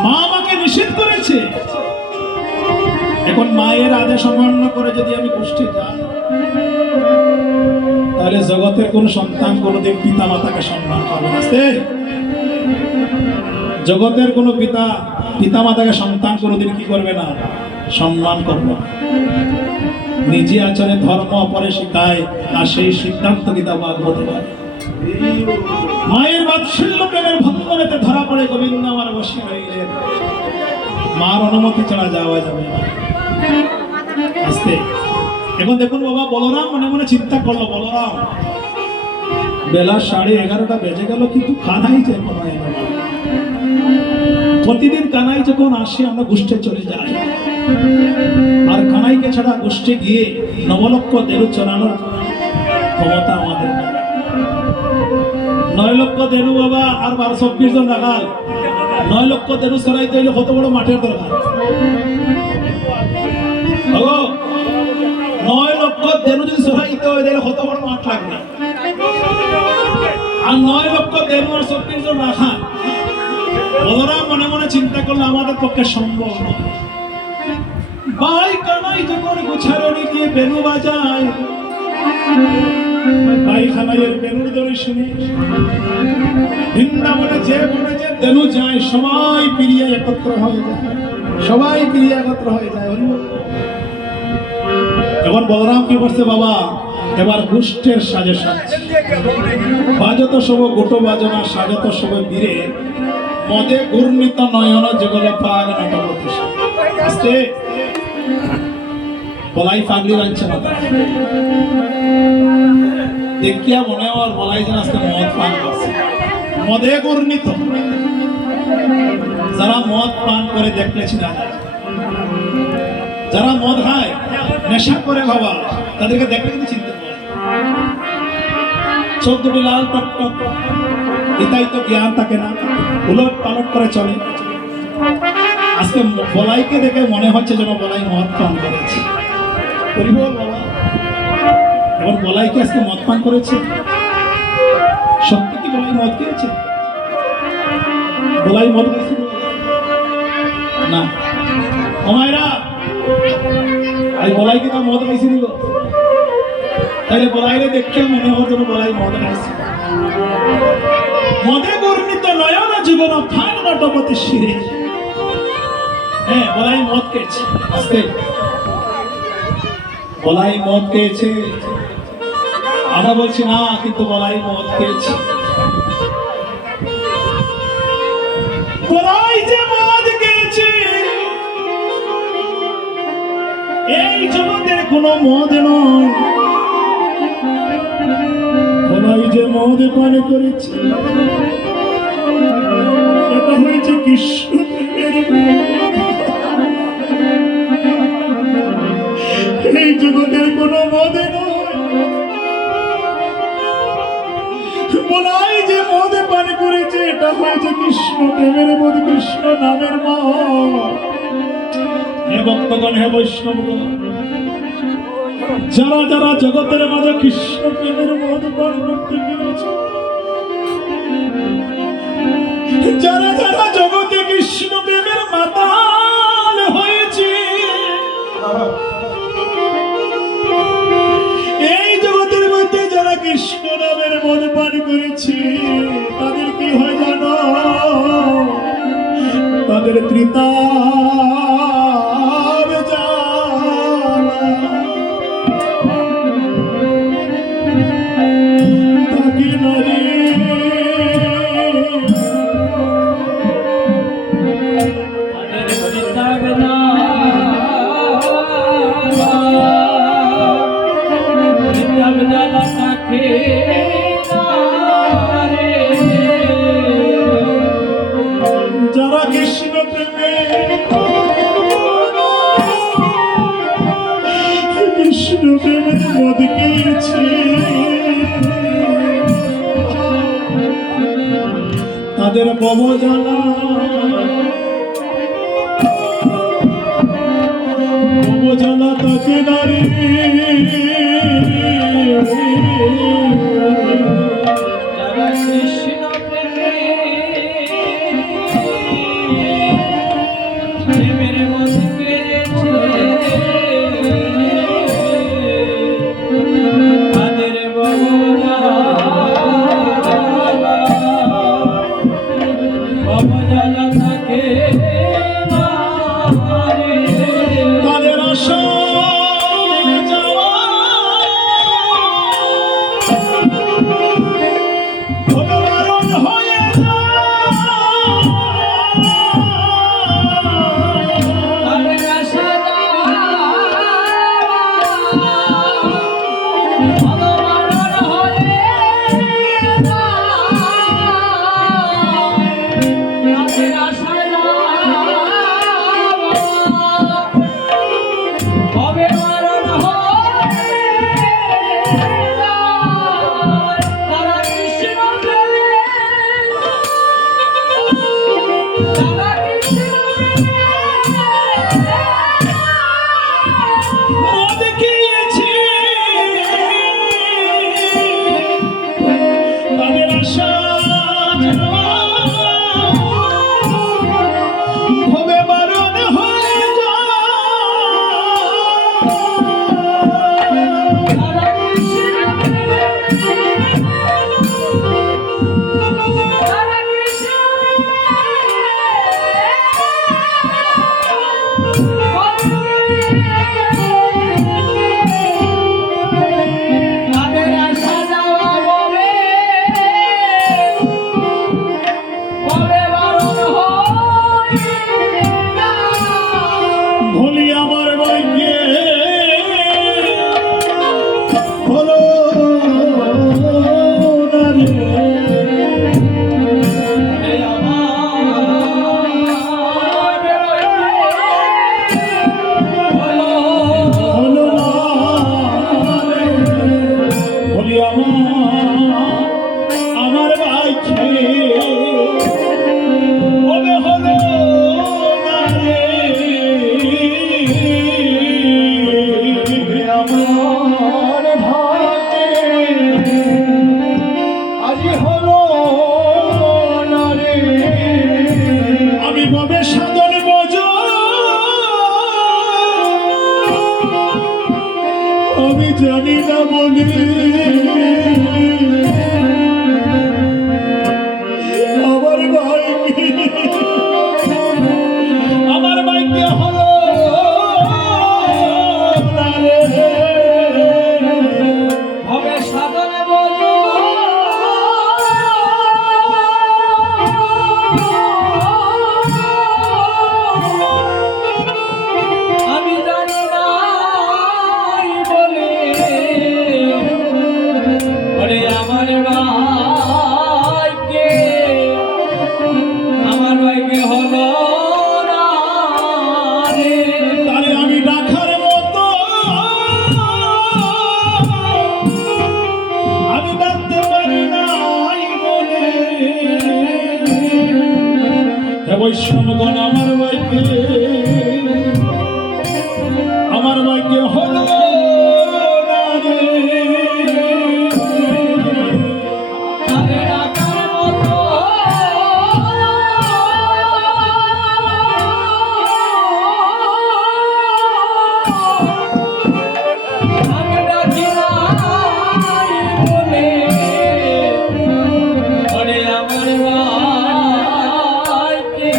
মা আমাকে নিষেধ করেছে এখন মায়ের আদেশ অমান্য করে যদি আমি কষ্টে যাই তাহলে জগতের কোন সন্তান কোনদিন পিতা মাতাকে সম্মান করবে না জগতের কোন পিতা মাতাকে সন্তান কোনদিন কি করবে না সম্মান করবে নিজে আচরণে ধর্ম অপরে শিখায় আর সেই সিদ্ধান্ত গীতা ভাগবত পারে মায়ের বাৎসল্য প্রেমের বন্ধনেতে ধরা পড়ে গোবিন্দ আমার বসে রইলেন মার অনুমতি ছাড়া যাওয়া যাবে না আস্তে এখন দেখুন বাবা বলরাম মনে মনে চিন্তা করলো বলরাম বেলা 11:30 বেজে গেল কিন্তু কানাই যে কোনো এলো না প্রতিদিন কানাই যখন আসে আমরা গোষ্ঠে চলে যাই আর কানাইকে ছাড়া গোষ্ঠে গিয়ে নবলক্ষ দেরু চড়ানোর ক্ষমতা আমাদের 9 লক্ষ দেরু বাবা আর 12-24 জন রাখাল 9 লক্ষ দেরু চড়াইতে হইলে কত বড় মাঠের দরকার 9 লক্ষ দেরু যদি চড়াইতে হয় তাহলে কত বড় মাঠ লাগবে আর 9 লক্ষ দেরু আর 24 জন রাখাল বলরাম মনে মনে চিন্তা করলে আমাদের পক্ষে সম্ভব নয় ভাই কানাই যখন গুছারণি দিয়ে বেনু বাজায় ভাই খানাইয়ের বেনুর দড়ি শুনি বৃন্দাবনে যে বনে যে দেনু যায় সবাই পিরিয়ে একত্র হয়ে যায় এখন বলরাম কি করছে বাবা এবার গোষ্ঠের সাজে সাজছে বাজত সব গোটো বাজনা সাজত সব বীরে মদে ঘূর্ণিত নয়ন যুগল পাগ নটবতী আস্তে বলাই পাগলি বানছে না তারা। দেখিয়া মনে হয় বলাই যেন আজকে মদ পান করছে মদে ঘূর্ণিত। যারা মদ পান করে দেখলেছি না, যারা মদ খায় নেশা করে বাবা তাদেরকে দেখলে কিন্তু চিনতে পারে চোখ দুটি লাল টক টক, এটাই তো জ্ঞান থাকে না, উলট পালট করে চলে। আজকে বলাইকে দেখে মনে হচ্ছে যেন বলাই মদ পান করেছে। পরিবল বাবা এখন বলাইকে আজকে মদ পান করেছে, সত্যি কি বলাই মদ খেয়েছে? বলাই মদ খেয়েছিল না? ওমায়রা আই বলাইকে তো মদ খাইছে দিল, তাইলে বলাইরে দেখে মনে হওয়ার জন্য বলাই মদ খাইছে। মদে বর্ণিত নয়ন জীবন ফান নটবতী শিরে। হ্যাঁ বলাই মদ খেয়েছে, আস্তে বলাই মদ খেয়েছে। আমরা বলছি না, কিন্তু বলাই মদ খেয়েছে। বলাই যে মদ খেয়েছে এই জগতের কোনো মদ নয়, বলাই যে মদ পান করেছে এটা হয়েছে কৃষ্ণের এই জগতের কোনো মদ নয়। বলাই যে মদ পান করেছে এটা হয়েছে কৃষ্ণ প্রেমের মদ, কৃষ্ণ নামের মদ। হে ভক্তগণ, হে বৈষ্ণবগণ, যারা যারা জগতের মাঝে কৃষ্ণ প্রেমের মদ পান করতে পেরেছে, যারা যারা জগতে কৃষ্ণ প্রেমের মাতাল হয়েছে, এই জগতের মধ্যে যারা কৃষ্ণ নামের মদ পান করেছে তাদের কি হয় জানো? তাদের ত্রিতা যারা কৃষ্ণ প্রেমে কৃষ্ণ প্রেমের মদ খেয়েছে তাদের ভবজ্বালা তাকে নারী যারা কৃষ্ণ প্রেমের মদ খেয়েছে তাদের ভবজ্বালা থাকে না রে। তাদের আশা যাওয়া ভগবান হয়ে তাদের আশা ভগবান হয়ে তাদের আশা হবে মরণ হয় তারা কৃষ্ণ প্রেমে তারা কৃষ্ণ মদ খেয়েছে তাদের আশা হবে বারণ হয়ে তারা কৃষ্ণ প্রেমে তারা কৃষ্ণ প্রেমে বৈষ্ণবগণ আমার ভাগ্যে হলো না রে। তারে ডাকার মতো আমি ডাকি নাই বলে ওরে আমার ভাইকে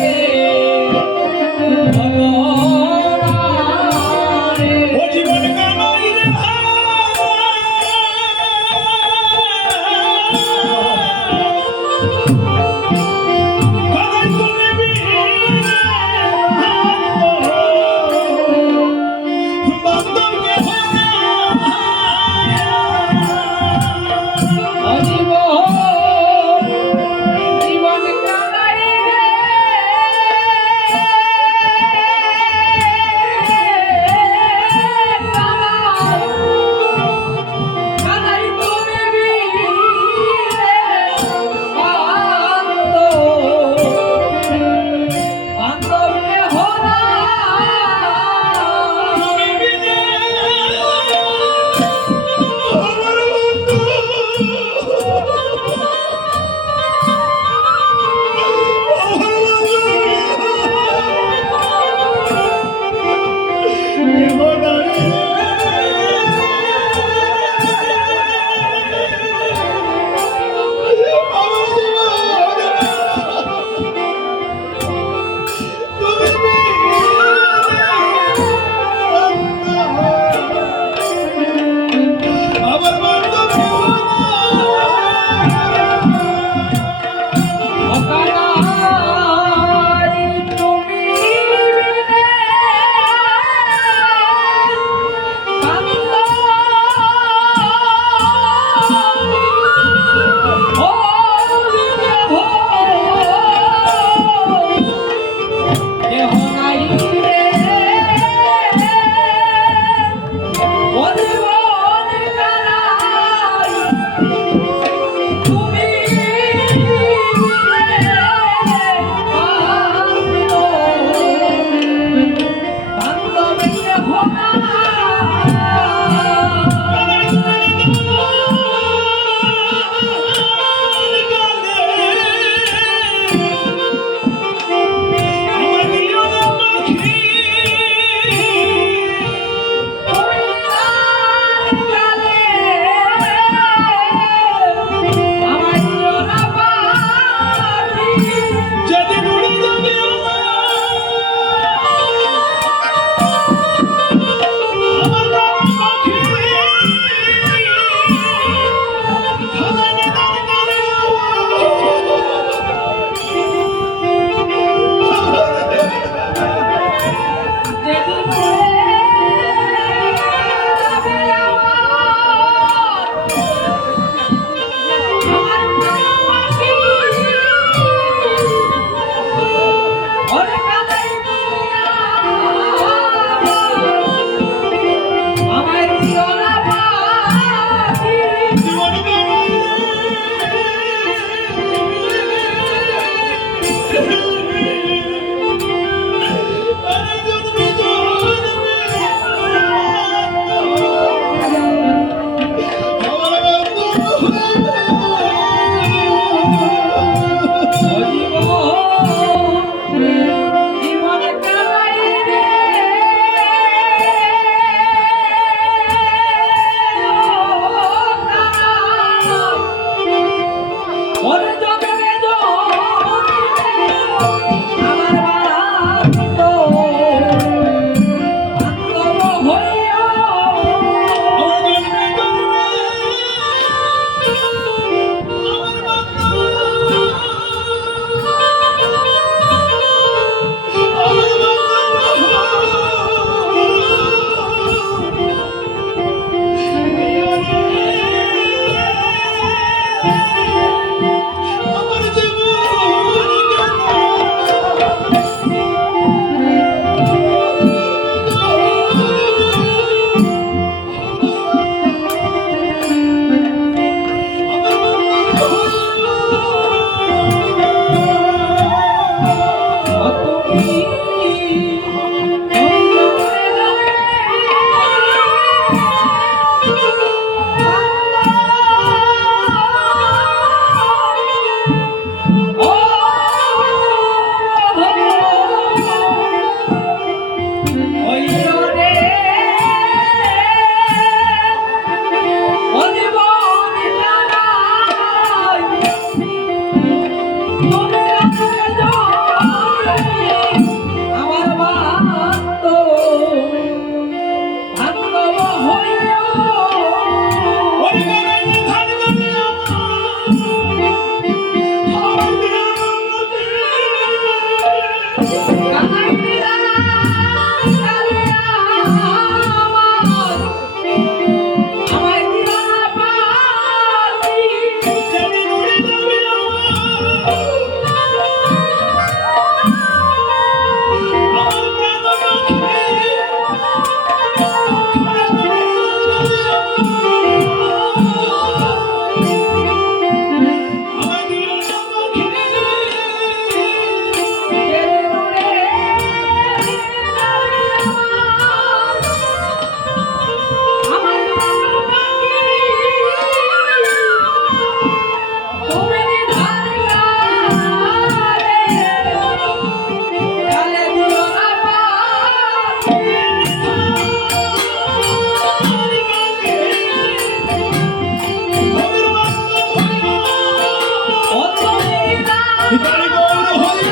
নিতাই গৌর হরি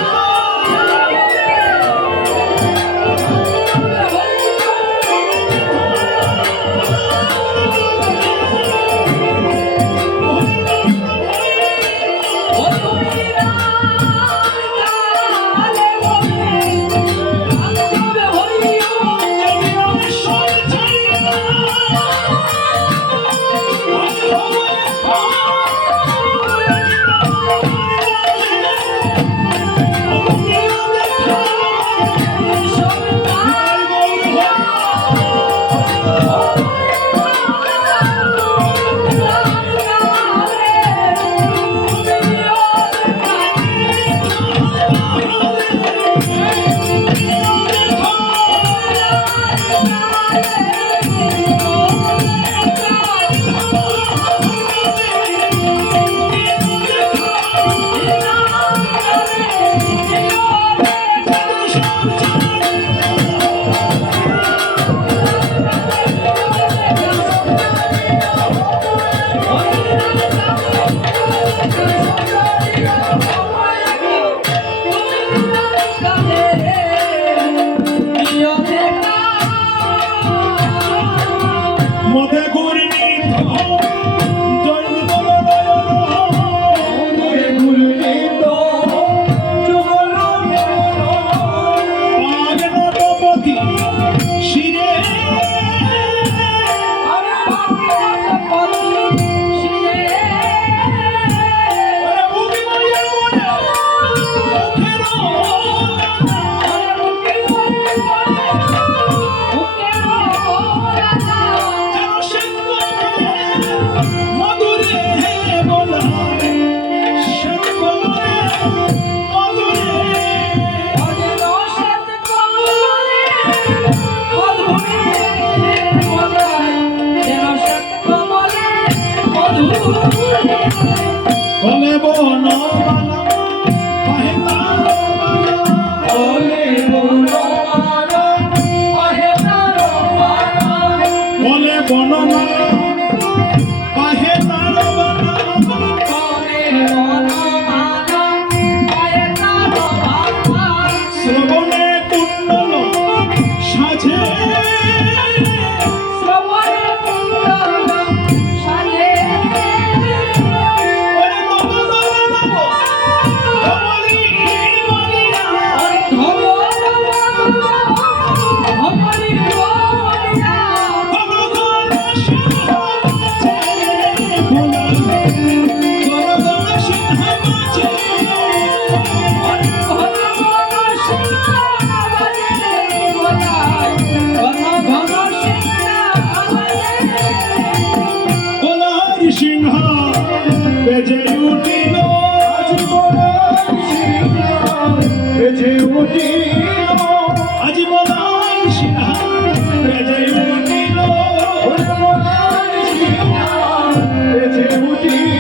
মধে ঘুরিনি জয় নটপতি শিরে বলে বনমালা পাহে তারমালা বলে বনমালা পাহে তারমালা শ্রবণে কুণ্ডল সাজে সিংহ বেজে উঠিল বেজে উঠিল আজি বলাই সিংহ বেজে উঠিল বেজে উঠিল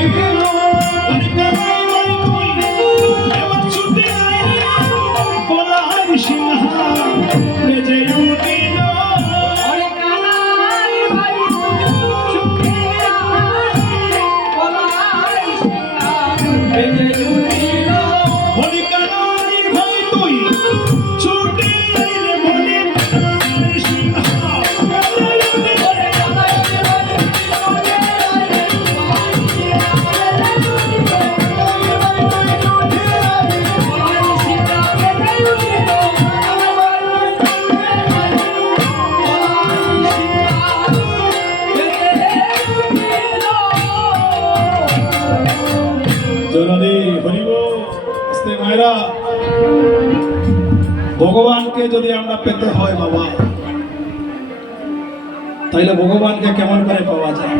বলাই সিংহ বেজে উঠিল হরিকানানির ভাই তুই ছুটে আইলে বলে সিংহ জননী হরিব আস্তে মায়েরা ভগবানকে যদি আমরা পেতে হয় বাবা তাইলে ভগবানকে কেমন করে পাওয়া যায়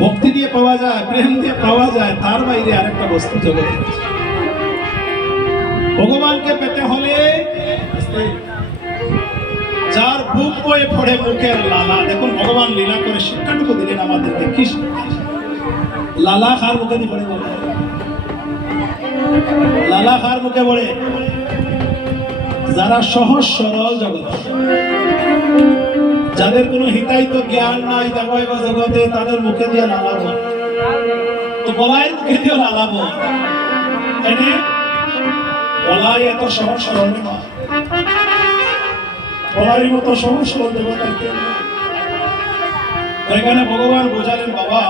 ভক্তি দিয়ে পাওয়া যায় প্রেম দিয়ে পাওয়া যায় তার বাইরে আরেকটা বস্তু জগতে আছে। ভগবানকে পেতে হলে যার বুক বয়ে পড়ে মুখের লালা দেখুন ভগবান লীলা করে শিক্ষাটুকু দিলেন আমাদেরকে কি লালা খার মুখে দিয়ে পড়ে বাবা লালা খার মুখে পড়ে যারা সহজ সরল জগৎ যাদের কোনো হিতাহিত জ্ঞান নাই দেবয় বা জগতে তাদের মুখে দিয়ে লালা তো বলাইয়ের মুখে দিও লালাবো এনে বলাই এত সহজ সরল নয়, বলাইয়ের মতো সহজ সরল দেবতার কেউ নেই। এখানে ভগবান বোঝালেন বাবা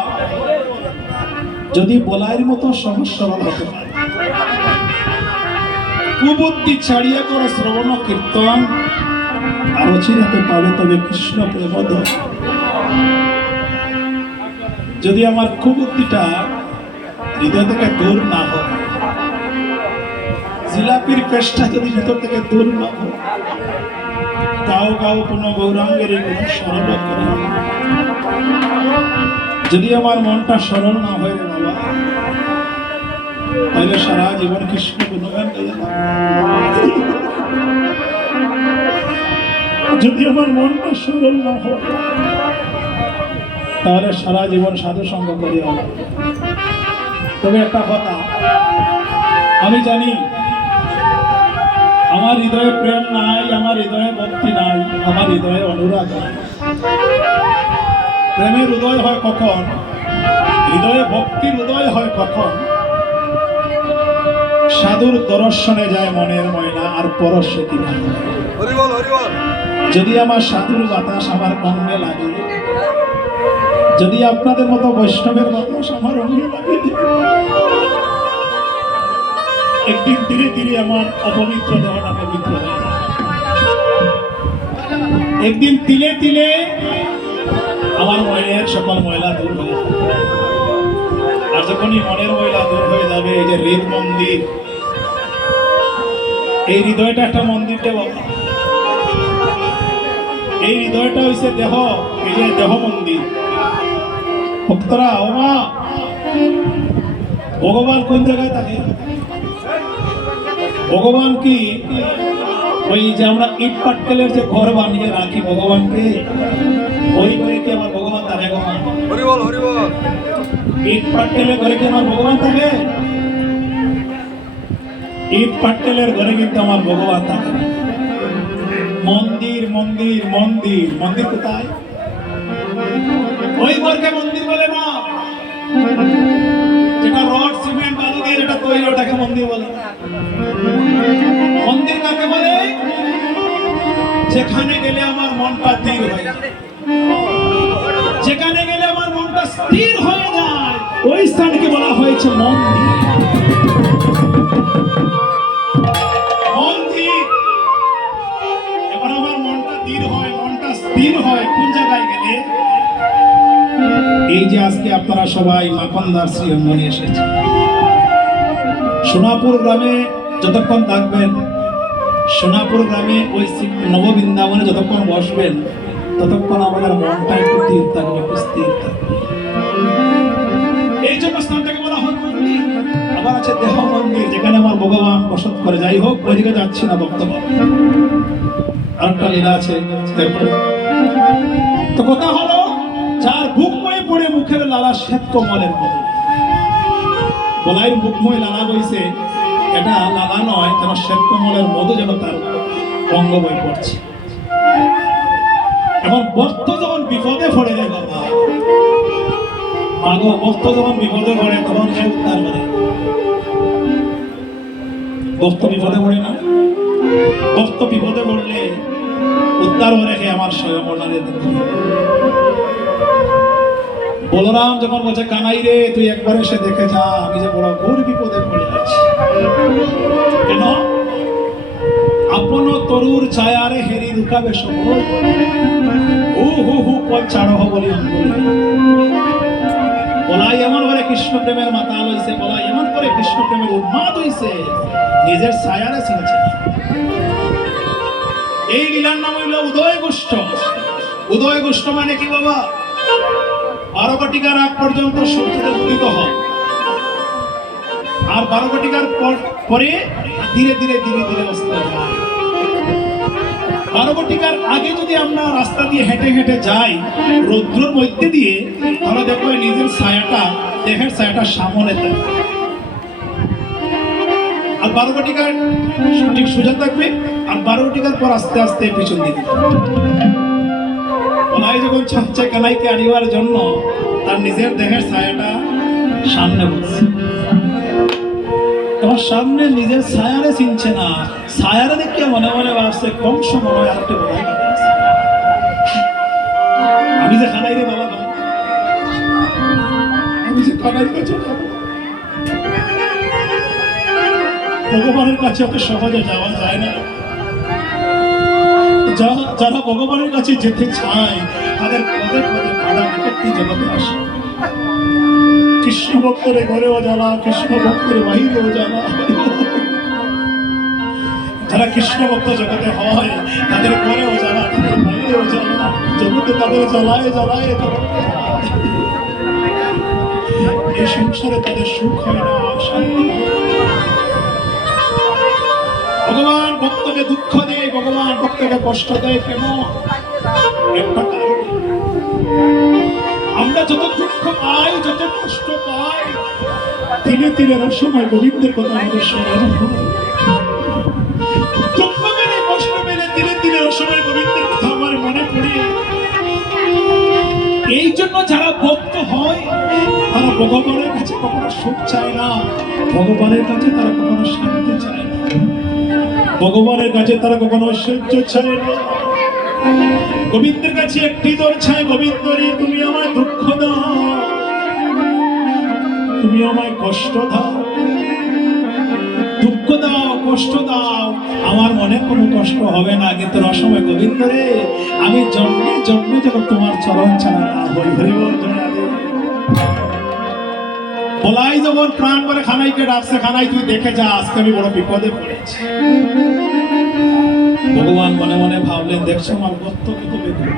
যদি বলাইয়ের মতো সহজ সরল হতে পারে, কুবুদ্ধি ছাড়িয়ে করো শ্রবণ কীর্তন, আরো চিরাতে পাবে তবে কৃষ্ণ প্রেমদ। যদি আমার কুবুদ্ধিটা হৃদয় থেকে দূর না হয়, জিলাপির পেশটা যদি ভিতর থেকে দূর না হয়, গাও গাও কোন গৌরাঙ্গের কোন সরল করে না। যদি আমার মনটা সরল না হয় রে বাবা, তাহলে সারা জীবন কৃষ্ণ গুণগান গাইয়া যদি আমার মনটা সরল না হয়, তাহলে সারা জীবন সাধু সঙ্গ করি। তবে একটা কথা আমি জানি, আমার হৃদয়ে প্রেম নাই, আমার হৃদয়ে ভক্তি নাই, আমার হৃদয়ে অনুরাগ নাই। প্রেমের উদয় হয় কখন, হৃদয়ে ভক্তির উদয় হয় কখন, সাধুর দর্শনে যায় মনের ময়না আর পরশে কিনা। যদি আমার সাধুর বাতাস আমার অঙ্গে লাগে, যদি আপনাদের মতো বৈষ্ণবের বাতাস আমার অঙ্গে লাগে, একদিন ধীরে ধীরে আমার অপবিত্র দেহটা পবিত্র হয়ে যায়। একদিন তিলে তিলে আমার মনের সকল ময়লা দূর হয়ে যাবে। আর যখনই মনের ময়লা দূর হয়ে যাবে, এই যে হৃদ মন্দির, এই হৃদয়টা একটা মন্দির দেব। এই হৃদয়টা হইছে দেহ, এই যে দেহ মন্দির। ভক্তরা ও মা, ভগবান কোন জায়গায় থাকে? ভগবান কি ওই যে আমরা ইট পাটকেলের যে ঘর বানিয়ে রাখি ভগবানকে, ওই ঘরে কি আমার ভগবান থাকে? ইট পাটকেলের ঘরে কি আমার ভগবান থাকে? ইট পাটকেলের ঘরে কিন্তু আমার ভগবান থাকে। মন্দির মন্দির মন্দির মন্দির কোথায়? ওই ঘরকে মন্দির বলে না, যেটা রড সিমেন্ট বালু দিয়ে যেটা তৈরি, ওটাকে মন্দির বলে। মন্দির কাকে বলে? যেখানে গেলে আমার মনটা স্থির হয়ে যায়, যেখানে গেলে আমার মনটা স্থির হয়ে যায়, ওই স্থানকে বলা হয়েছে মন্দির। মন্দির। এবার আমার মনটা স্থির হয়, মনটা স্থির হয় কোন জায়গায় গেলে? এই যে আজকে আপনারা সবাই মাখনদার শ্রী অঙ্গনে এসেছে, সোনাপুর গ্রামে যতক্ষণ থাকবেন, সোনাপুর গ্রামে ওই নববৃন্দাবনে যতক্ষণ বসবেন, ততক্ষণ আমাদের মনটা একটু স্থির থাকবে, স্থির থাকবে। এই জন্য স্থানটাকে বলা হয় মন্দির। আবার আছে দেহ মন্দির, যেখানে আমার ভগবান বসত করে। যাই হোক, ওইদিকে যাচ্ছি না বক্তব্য, আরেকটা লীলা আছে। তো কথা হলো, যার বুকময় পড়ে মুখের লালা শ্বেত কমলের মতো। বলাইয়ের বুকময় লালা বইছে, এটা লালা নয়, যেন শ্বেত কমলের মধু যেন তার অঙ্গ বই পড়ছে। এখন ভক্ত যখন বিপদে পড়ে যায় বাবা, মাগো, ভক্ত যখন বিপদে পড়ে তখন সে উদ্ধার করে। ভক্ত বিপদে পড়ে না, ভক্ত বিপদে পড়লে উদ্ধার রেখে আমার স্বয়ং বর্ণালে বলরাম যখন বলছে, কানাই রে তুই একবার এসে দেখে যা, আমি যে বড় ঘোর বিপদে পড়ে আছি। কেন? আপন তরুর ছায়ারে হেরি রুকাবে সময়, হু হু হু পথ ছাড়ো বলি অঙ্গুলি। বলাই এমন করে কৃষ্ণ প্রেমের মাতাল হইছে, বলাই এমন করে কৃষ্ণ প্রেমের উন্মাদ হইছে, নিজের ছায়ারে চিনছে। এই লীলার নাম হইল উদয় গোষ্ঠ। উদয় গোষ্ঠ মানে কি বাবা? 12 ঘটিকার আগ পর্যন্ত সূর্যদেব উদিত হয়, আর 12 ঘটিকার পরে ধীরে ধীরে ধীরে ধীরে অস্ত যায়। 12 ঘটিকার আগে যদি আমরা রাস্তা দিয়ে হেঁটে হেঁটে যাই রৌদ্রের মধ্যে দিয়ে, তাহলে দেখো নিজের ছায়াটা, দেহের ছায়াটা সামনে থাকে। আর 12 ঘটিকার ঠিক সোজা থাকবে, আর 12 ঘটিকার পর আস্তে আস্তে পিছন দিকে। বলাই যখন চাচ্ছে কানাইকে আনিবার জন্য তার নিজের দেহের ছায়াটা সামনে বসছে, তোমার সামনে নিজের ছায়ারে চিনছে না, ছায়ারে দেখে মনে মনে ভাবছে কম সময় আর একটা বোধহয় কাটাচ্ছে। আমি যে খানাই রে বাবা, আমি যে খানাই কাছে যাবো, ভগবানের কাছে অত সহজে যাওয়া যায় না। যারা ভগবানের কাছে যেতে চায় তাদের পদে পদে বাধা বিপত্তি জগতে আসে। কৃষ্ণ ভক্তরে ঘরেও জ্বালা, কৃষ্ণ ভক্তের বাহিরেও জ্বালা। যারা কৃষ্ণ ভক্ত জগতে হয় তাদের ঘরেও জ্বালা, তাদের বাহিরেও জ্বালা, জগতে তাদের জ্বালায় জ্বালায়। এই সংসারে তাদের সুখ হয় না, শান্তি হয় না। ভগবান ভক্তকে দুঃখ দেয়, ভগবান ভক্তকে কষ্ট দেয় কেন? একটা কারণ, আমরা যত দুঃখ পাই, যত কষ্ট পাই, তিলে তিলে রসময় গোবিন্দের কথা আমাদের স্মরণ হয়। দুঃখ পেলে, কষ্ট পেলে তিলে তিলে রসময় গোবিন্দের কথা আমার মনে পড়ে। এই জন্য যারা ভক্ত হয় তারা ভগবানের কাছে কখনো সুখ চায় না, ভগবানের কাছে তারা কখনো শান্তি চায় না, ভগবানের কাছে তারা কখনো ঐশ্বর্য চায় না। গোবিন্দের কাছে একটি দর চায়, গোবিন্দ রে তুমি আমায় দুঃখ দাও, তুমি আমায় কষ্ট দাও, দুঃখ দাও, কষ্ট দাও, আমার মনে কোনো কষ্ট হবে না, কিন্তু রসময় গোবিন্দ রে আমি জন্মে জন্মে যেন তোমার চরণ ছাড়া না হই। হরি বল জয় রাধে। বলাই যখন প্রাণ করে খানাইকে ডাকছে, খানাই তুই দেখে যা, আজকে আমি বড় বিপদে পড়েছি। ভগবান মনে মনে ভাবলেন, দেখছো আমার ভক্ত কত বেদনা।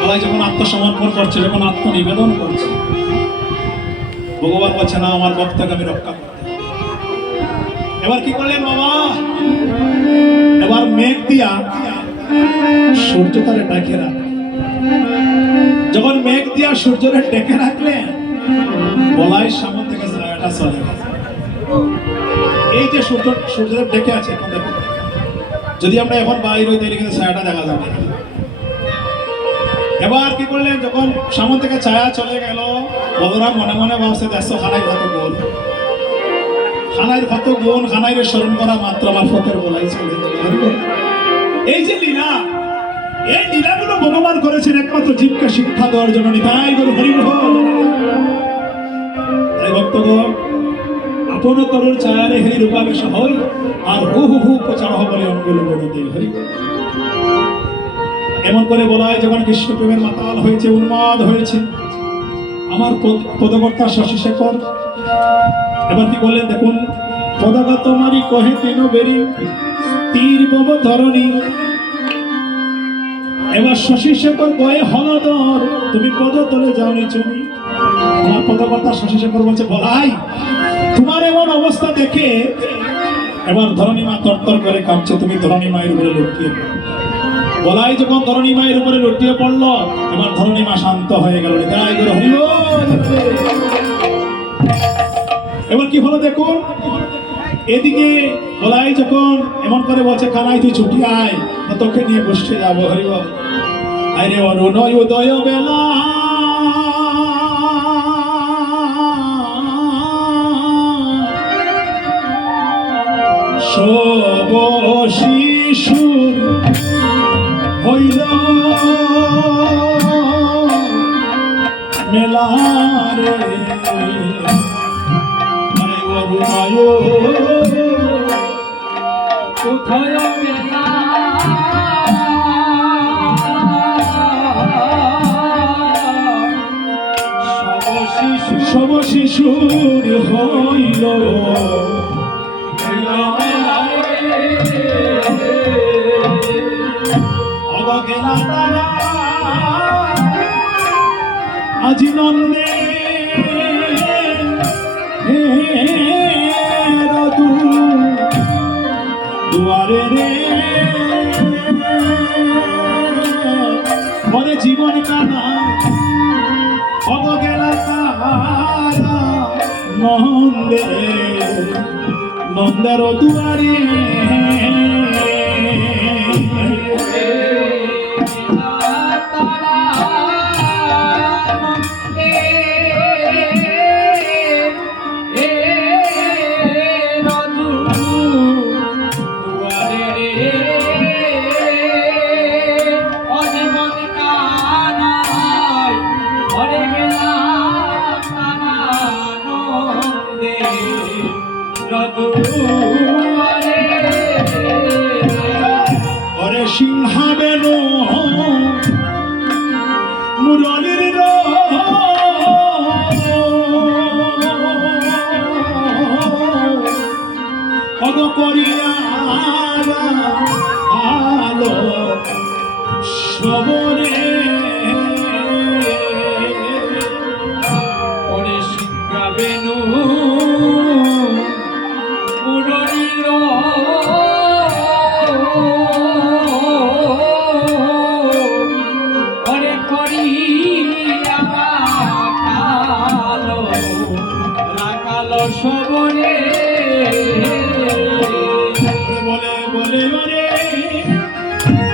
বলাই যখন আত্মসমর্পণ করছে, যখন আত্মনিবেদন করছে, ভগবান বলছে না আমার ভক্তকে আমি রক্ষা করতে। এবার কি করলেন বাবা? এবার মেঘ দিয়া সূর্য তারে ডেকে রাখলেন। যখন মেঘ দিয়া সূর্যরে ডেকে রাখলেন, বলাই সামনে থেকে ছায়াটা চলে গেল। এই যে সূর্যদেব ডেকে আছে, এখন দেখুন, যদি আমরা এখন বাইরে হই তাহলে কিন্তু ছায়াটা দেখা যাবে। এবার কি করলেন? যখন সামনে থেকে ছায়া চলে গেল, বলরাম মনে মনে ভাবছে, দেখছো খানাই কত গুণ, খানাইয়ের কত গুণ, খানাইয়ের স্মরণ করা মাত্র আমার ফতের বলাই চলে গেল। এই যে লীলা, এই লীলাগুলো ভগবান করেছেন একমাত্র জীবকে শিক্ষা দেওয়ার জন্য। নিতাই গুরু হরি বল। তাই ভক্তগণ, আপন তরুর ছায়ারে হেরি রূপাবেশ হই, আর হু হু হু প্রচার বলে অঙ্গুল বলতে হরি। এমন করে বলায় যখন কৃষ্ণ প্রেমের মাতাল হয়েছে, উন্মাদ হয়েছে, আমার পদকর্তা শশী শেখর এবার কি বললেন দেখুন, পদকা তোমারি কহে তেন বেরি তীর বব ধরণী। এবার শশী শেখর কয়ে হলদর, তুমি পদ তলে যাওনি চুনি। আমার পদকর্তা শশী শেখর বলছে, বলাই তোমার এমন অবস্থা দেখে এবার ধরণী মা তরতর করে কাঁপছে, তুমি ধরণী মায়ের উপরে লুটিয়ে পড়ো। বলাই যখন ধরণী মায়ের উপরে লুটিয়ে পড়লো, এবার ধরণী মা শান্ত হয়ে গেল। এবার কি হলো দেখুন, এদিকে বলাই যখন এমন করে বলছে, কানাই তুই ছুটি আয়, তোকে নিয়ে বসতে যাবো। হরি বল। আরে অরুণয় উদয় বেলা, সব শিশুর হইল মেলা রে, অরুণয় কোথায় মেলা, সব শিশুর হইল অবগেলা তারা আজি নন্দে দুয়ারে রে মনে জীবন কানা অবগেলা তারা নন্দে নন্দের দুয়ারে। রঘুয়ারে ওরে সিংহাবেনো মুরলীর অগ করিয়া আলো সবরে ওরে সিংহাবেনু মুরলীর ওরে করিয়া কালো রাখালো সবরে বলে বলে ওরে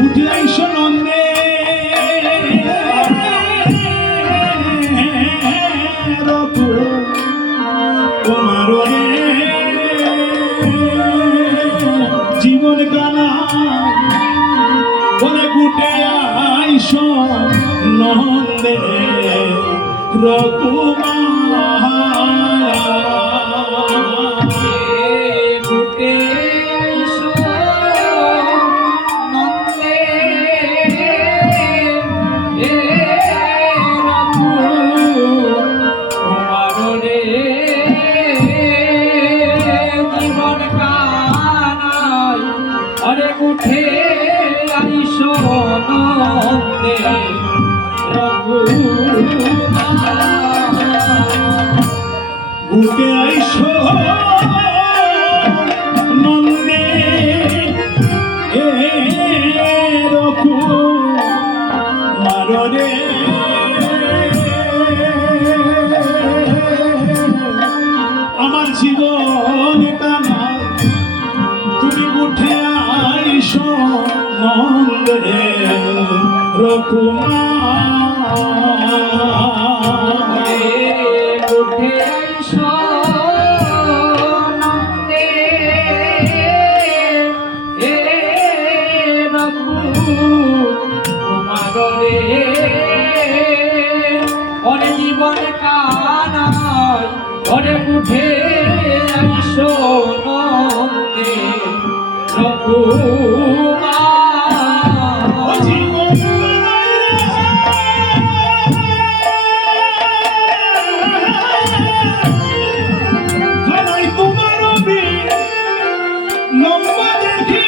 উঠে আইসো নন্দে রঘু তোমার রে জীবন গানা বলে গুটে আইসো নন্দে রঘুমা ঘুটে আইসো নন্দে এ রঘু তোমার রে জীবন কানাই আরে উঠে আইসো নন্দে রঘু উঠে আইসো নন্দে রঘু মাররে আমার জীবন কানা তুমি উঠে আইসো নন্দে রঘু উঠে আইসো নন্দে এ রঘু তোমার রে ওরে জীবন কানাই ওরে উঠে আইসো নন্দে রঘু জীবন খানাই তোমার লম্বা দেখি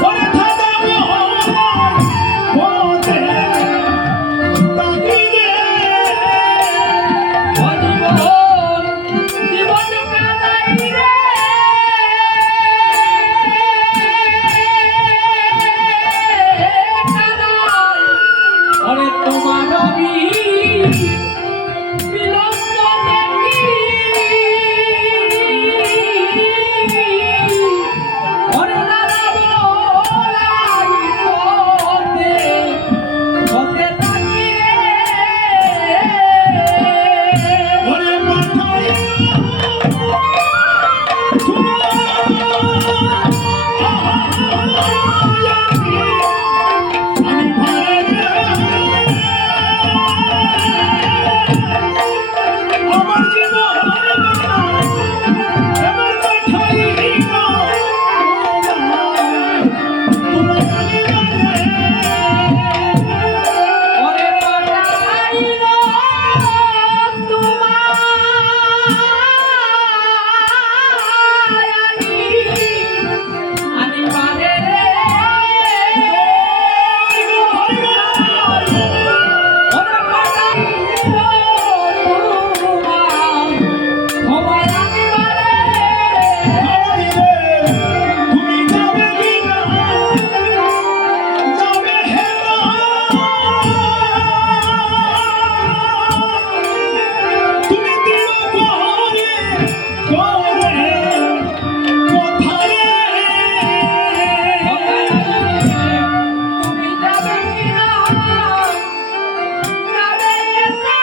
ওরে থাকা পথে তাকি রে জীবন কানাই রে কানাই ওরে তোমার বিলম্ব দেখি ওরে দাদা বলাই পথে পথে থাকি রে ওরে মাথায় আমি ভারে আমার জীবন আমার মাথায় তোমার ওরে পাঠাইলো আনি পারে রে ওরে পাঠাইলো তোমায় আনি পারে তুমি যাবে কিনা যাবে হেনা তুমি দিল করে কোথায় তুমি যাবে কিনা যাবে না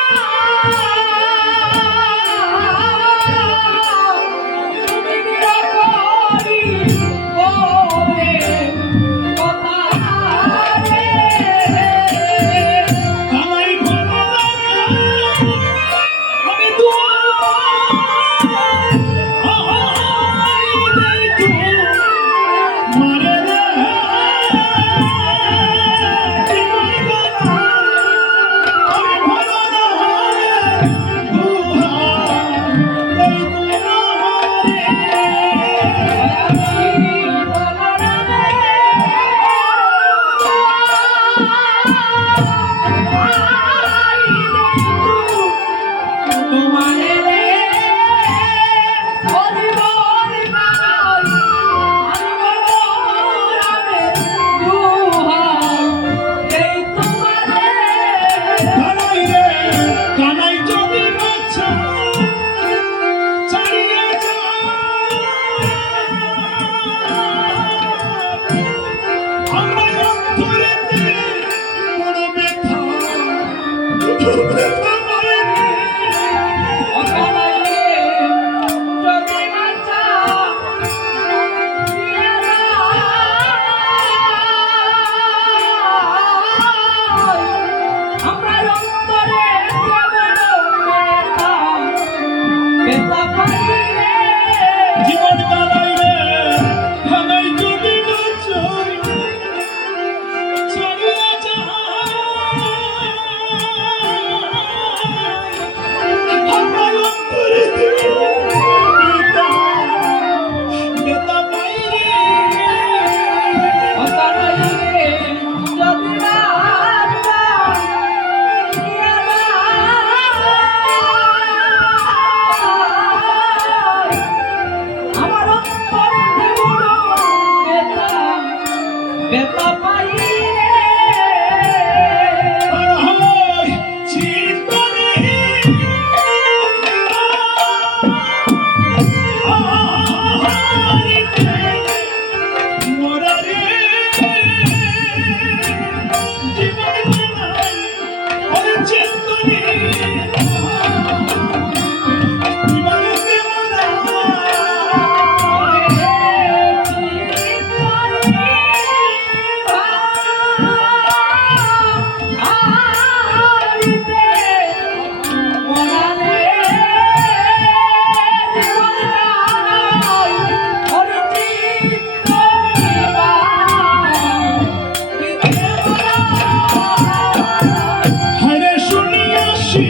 হায়রে শুনিয়াছি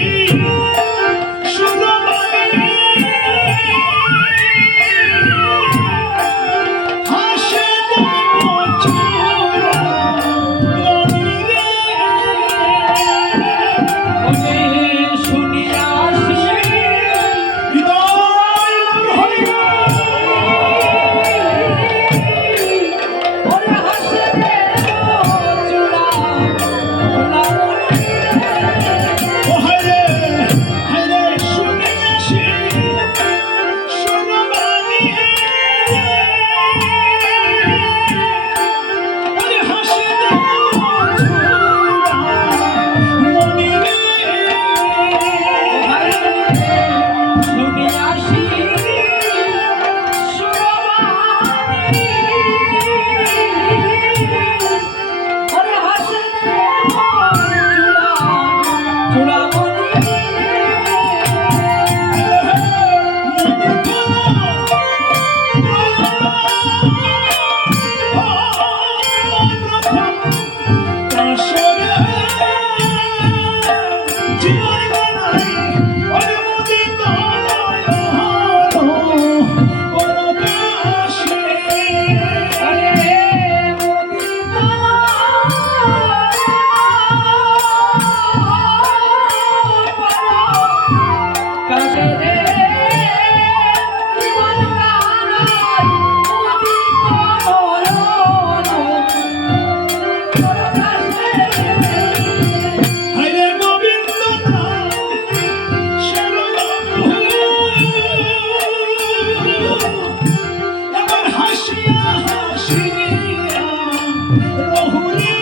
সুরবাণী হাসে চূড়া মনিরে হৃদয় মোর হইল ও হায়রে হায়রে শুনিয়াছি সুরবাণী আরে হাসে চূড়া মনিরে হায়রে গোবিন্দ এবার হাসিয়া হাসিয়া রহুরে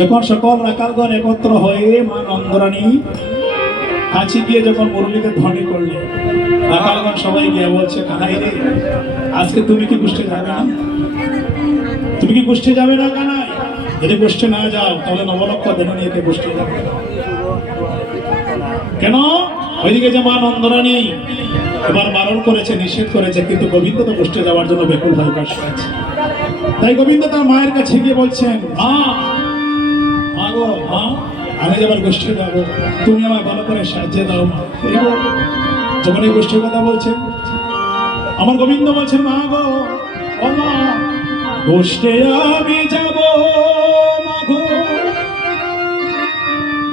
যখন সকল রাখালগণ একত্র হয়ে মা নন্দরানী কাছে গিয়ে যখন মুরলীকে ধ্বনি করলে, রাখালগণ সবাই গিয়ে বলছে, কানাই রে, আজকে তুমি কি গোষ্ঠী যাবে না? তুমি কি গোষ্ঠী যাবে না কানাই? যদি গোষ্ঠী না যাও তাহলে নবলক্ষ দেহ নিয়ে কে গোষ্ঠী যাবে? কেন? ওইদিকে যে মা নন্দরানী এবার বারণ করেছে, নিষেধ করেছে, কিন্তু গোবিন্দ তো গোষ্ঠে যাওয়ার জন্য ব্যাকুল হয়ে বসে আছে। তাই গোবিন্দ তার মায়ের কাছে গিয়ে বলছেন, মা, মা গো, মা, আমি যাবার গোষ্ঠে যাবো, তুমি আমায় ভালো করে সাহায্য দাও মা। যখন এই গোষ্ঠীর কথা বলছেন, আমার গোবিন্দ বলছেন, মা গো, ও মা, গোষ্ঠে আমি যাব, মা গো,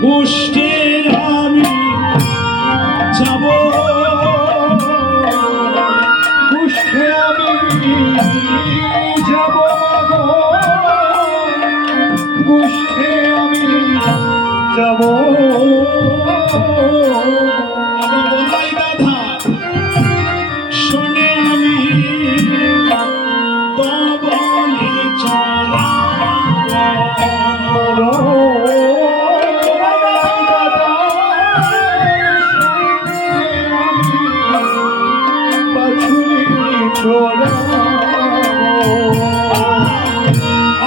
গোষ্ঠে আমি যাব, গোষ্ঠে আমি যাব, মা গো, গোষ্ঠে আমি যাব। আমার বলাই দাদা শোনে, আমি তবলি চলাবো।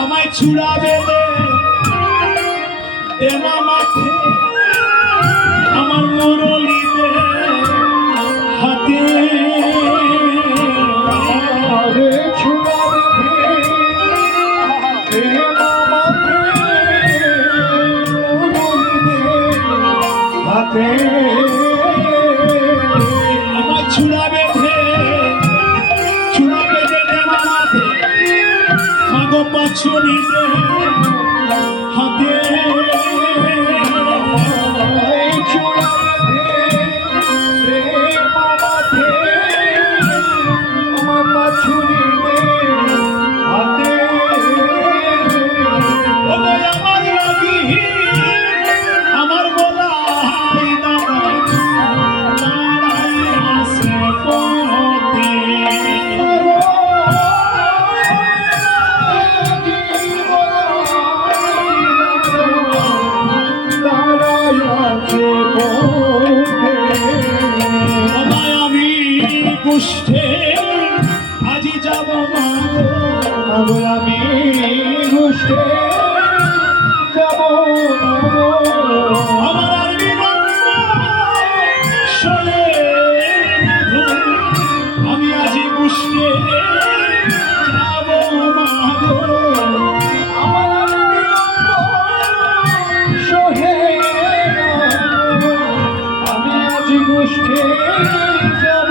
আমায় ছুড়াবে এমা মাঠে, আমার মুরলিতে হাতে ছুড়াবে এমা মাঠে, হাতে আমার ছুড়াবে ছুড়াবে এমা মাঠে, মাগো পাছুরিতে হাতে আমার বলাই দাদা দাঁড়াই আসে পথে। আমি গোষ্ঠে আজি যাব, মা গো, আমি গোষ্ঠে যাব, আমার আর শোনে, আমি আজি গোষ্ঠে যাব, মা গো, আমার সোহে, আমি আজি গোষ্ঠে যাব।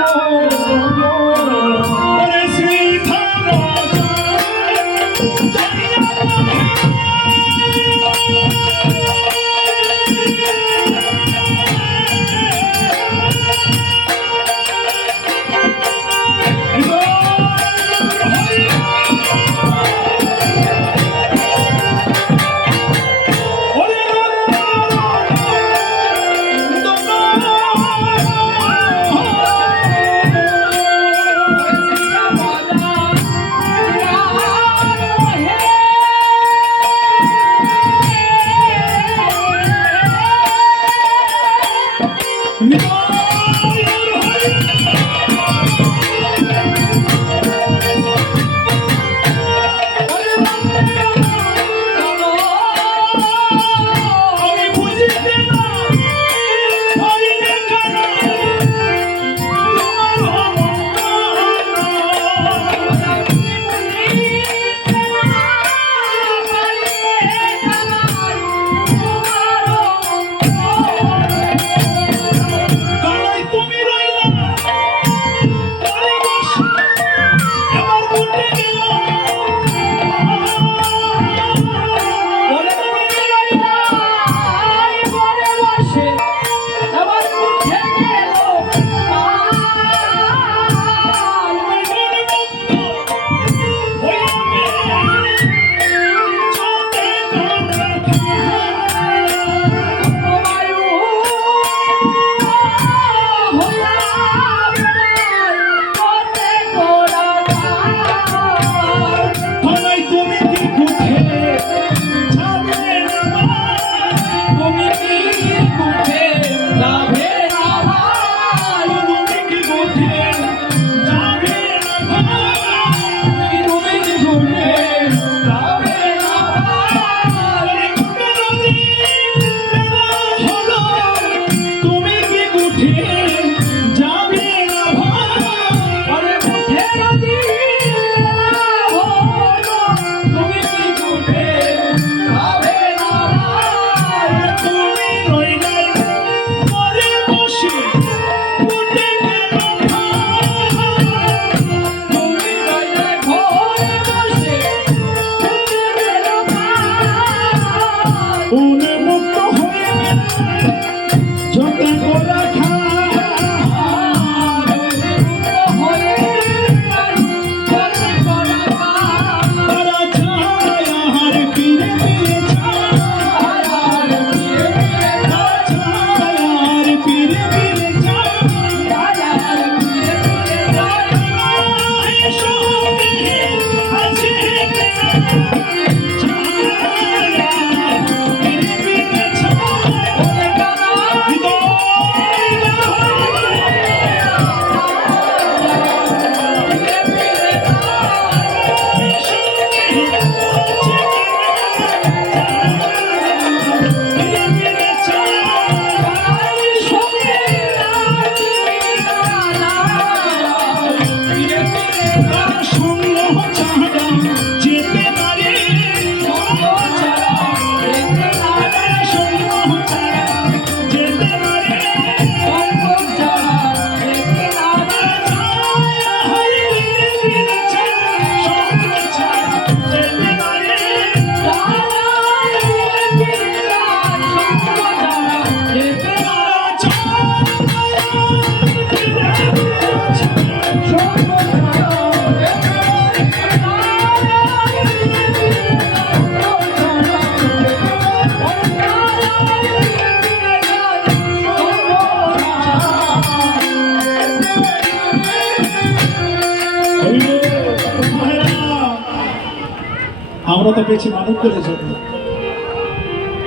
আমরা তো পেয়েছি মানব কোলে জন্ম।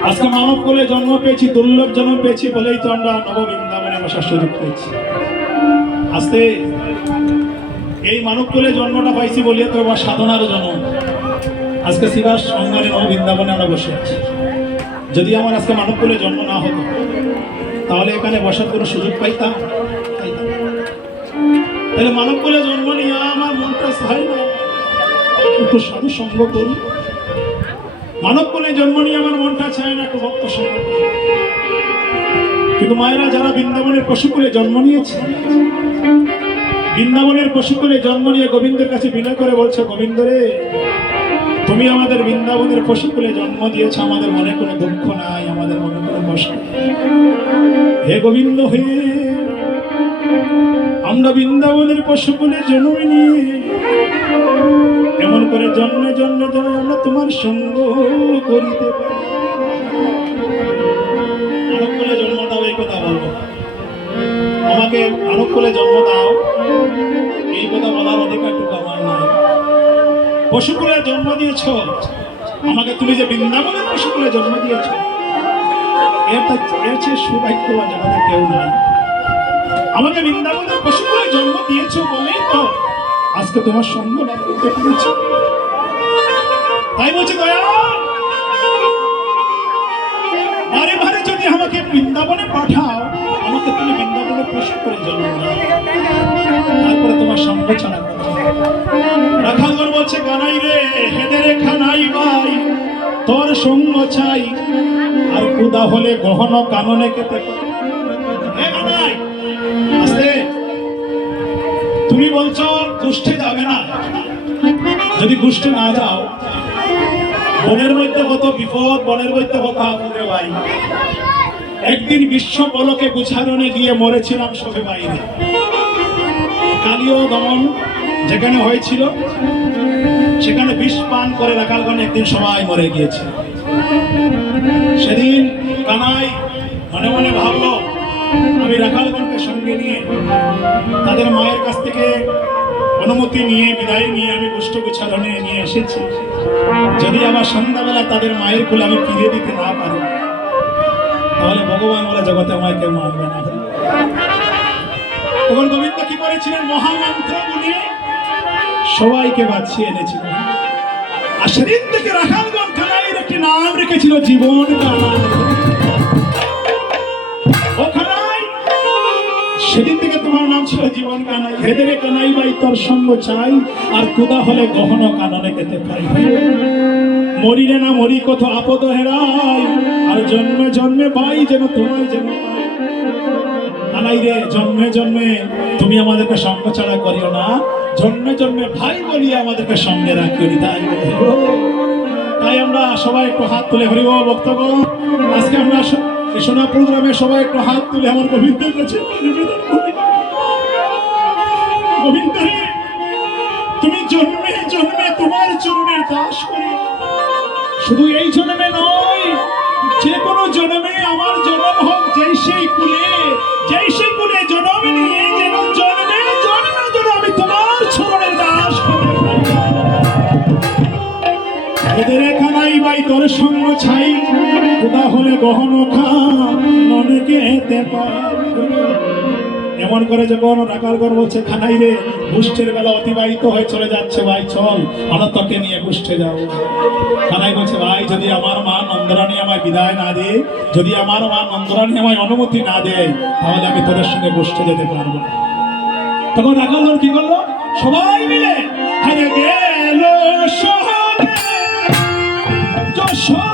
আজকে মানব কোলে জন্ম পেয়েছি, দুর্লভ জন্ম পেয়েছি বলেই তো আমরা নব বৃন্দাবনে বসার সুযোগ পেয়েছি। আজকে এই মানব কোলে জন্মটা পাইছি বলিয়া তো আমার সাধনার জন্ম। আজকে শিবাস সঙ্গানে নব বৃন্দাবনে আমরা বসে আছি। যদি আমার আজকে মানব কোলে জন্ম না হতো তাহলে এখানে বসার কোনো সুযোগ পাইতাম? তাহলে মানব কোলে জন্ম নিয়ে আমার মনটা চাই না একটু সাধু সঙ্গ করি। মানব কোলে জন্ম নিয়ে আমার মনটা চায় না একটু ভক্ত সঙ্গ করি। কিন্তু মায়েরা যারা বৃন্দাবনের পশুকুলে জন্ম নিয়েছে, বৃন্দাবনের পশুকুলে জন্ম নিয়ে গোবিন্দের কাছে বিনয় করে বলছে, গোবিন্দ রে, তুমি আমাদের বৃন্দাবনের পশুকুলে জন্ম দিয়েছ, আমাদের মনে কোনো দুঃখ নাই, আমাদের মনে কোনো কষ্ট নেই। হে গোবিন্দ, হে আমরা বৃন্দাবনের পশুকুলে জন্ম নিয়ে এমন করে জন্মে জন্মে যেন আমরা তোমার সঙ্গ করিতে পারি। মানব কোলে জন্ম দাও, এই কথা বলবো। আমাকে মানব কোলে জন্ম দাও, এই কথা বলার অধিকারটুকু আমার নাই। পশুকুলে জন্ম দিয়েছ আমাকে, তুমি যে বৃন্দাবনের পশুকুলে জন্ম দিয়েছ, এর চেয়ে সৌভাগ্যবান জগতে কেউ নাই। আমাকে বৃন্দাবনের পশুকুলে জন্ম দিয়েছ বলেই তো আজকে তোমার সঙ্গ লাভ করতে পেরেছি। তাই বলছি দয়া, বারে বারে যদি আমাকে বৃন্দাবনে পাঠাও, আমাকে তুমি বৃন্দাবনের পশুকুলে জন্ম দাও, তারপরে তোমার সঙ্গ ছাড়া কথা। রাখালগণ বলছে, কানাই রে, হেদে রে খানাই ভাই, তোর সঙ্গ চাই, আর কুদা হলে গহন কাননে কেতে। তুমি বলছো গোষ্ঠে যাবে না, যদি গোষ্ঠে না যাও, বনের মধ্যে কত বিপদ, বনের মধ্যে কত আপদে ভাই। একদিন বিশ্ব পলকে গুছারণে গিয়ে মরেছিলাম সবে বাইরে। কালীয় দমন যেখানে হয়েছিল সেখানে বিষ পান করে রাখালগণ একদিন সবাই মরে গিয়েছে। সেদিন কানাই মনে মনে ভাবলো, আমি রাখালগণকে সঙ্গে নিয়ে তাদের মায়ের কাছ থেকে অনুমতি নিয়ে বিদায় নিয়ে আমি গোষ্ঠ গোছালনে নিয়ে এসেছি। যদি আবার সন্ধ্যাবেলা তাদের মায়ের কোলে আমি ফিরে দিতে না পারি, তাহলে ভগবান বলে জগতে আমায় কেউ মানবে না। তখন গোবিন্দ কি করেছিলেন, মহামন্ত্র গুলি সবাইকে বাঁচিয়ে এনেছিলেন। আর সেদিন থেকে রাখালগণ কানাইয়ের একটি নাম রেখেছিল, জীবন কানাই। সেদিন থেকে তোমার নাম ছিল জীবন কানাই। হেদে রে কানাই ভাই, তোর সঙ্গ চাই, আর কুদা হলে গহন কাননে কেতে পাই। মরিলে না মরি কত আপদ হেরাই, আর জন্মে জন্মে ভাই যেন তোমায় যেন পাই। কানাই রে, জন্মে জন্মে তুমি আমাদেরকে সঙ্গ ছাড়া করিও না, জন্মে জন্মে ভাই বলিয়ে আমাদেরকে সঙ্গে রাখিও। তাই আমরা সবাই একটু হাত তুলে হরিব ভক্তগণ। আজকে আমরা সোনা প্রোগ্রামে সবাই একটু হাত তুলে আমার গোবিন্দের কাছে নিবেদন করি। গোবিন্দ রে, তুমি জন্মে জন্মে তোমার চরণের দাস করি। শুধু এই জন্মে নয়, যে কোনো জন্মে আমার জন্ম হোক যেই সেই কুলে, যেই সেই কুলে জন্ম নিয়ে যেন জন্মে জন্মে যেন আমি তোমার চরণের দাস করি। এদের কানাই ভাই, তোর সঙ্গ ছাই, কুদা হলে গহন কাননে কেতে পাই। এমন করে যখন রাখালগণ বলছে, খানাই রে, গোষ্ঠের বেলা অতিবাহিত হয়ে চলে যাচ্ছে, ভাই চল আমরা তোকে নিয়ে গোষ্ঠে যাও। খানাই বলছে, ভাই যদি আমার মা নন্দরানী আমায় বিদায় না দেয়, যদি আমার মা নন্দরানী আমায় অনুমতি না দেয়, তাহলে আমি তোদের সঙ্গে গোষ্ঠে যেতে পারবো না। তখন রাখালগণ কি করলো, সবাই মিলে হারে গেল শহরে যশোর।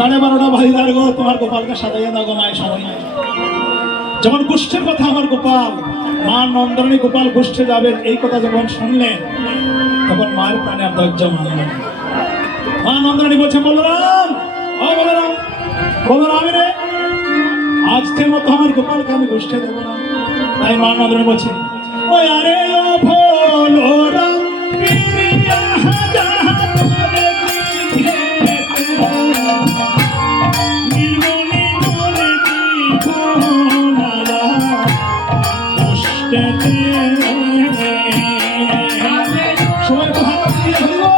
12:30 বাজে দাঁড় গো, তোমার গোপালকে সাজাইয়া দাও গো মায়ের সময় নাই। যখন গোষ্ঠের কথা আমার গোপাল, মা নন্দরানী গোপাল গোষ্ঠে যাবে এই কথা যখন শুনলেন, তখন মায়ের প্রাণে আর ধৈর্য মানল না। মা নন্দরানী বলছে, বলরাম, ও বলরাম, বলরাম রে, আজকের মতো আমার গোপালকে আমি গোষ্ঠে দেবো না। তাই মা নন্দরানী বলছে, ও আরে ও বলরাম, পিরিয়া যাহা তোরে দিয়েছে, নির্মলি তোরে দিব না গোষ্ঠেতে। সবাই তো হাত দিয়ে ধরো।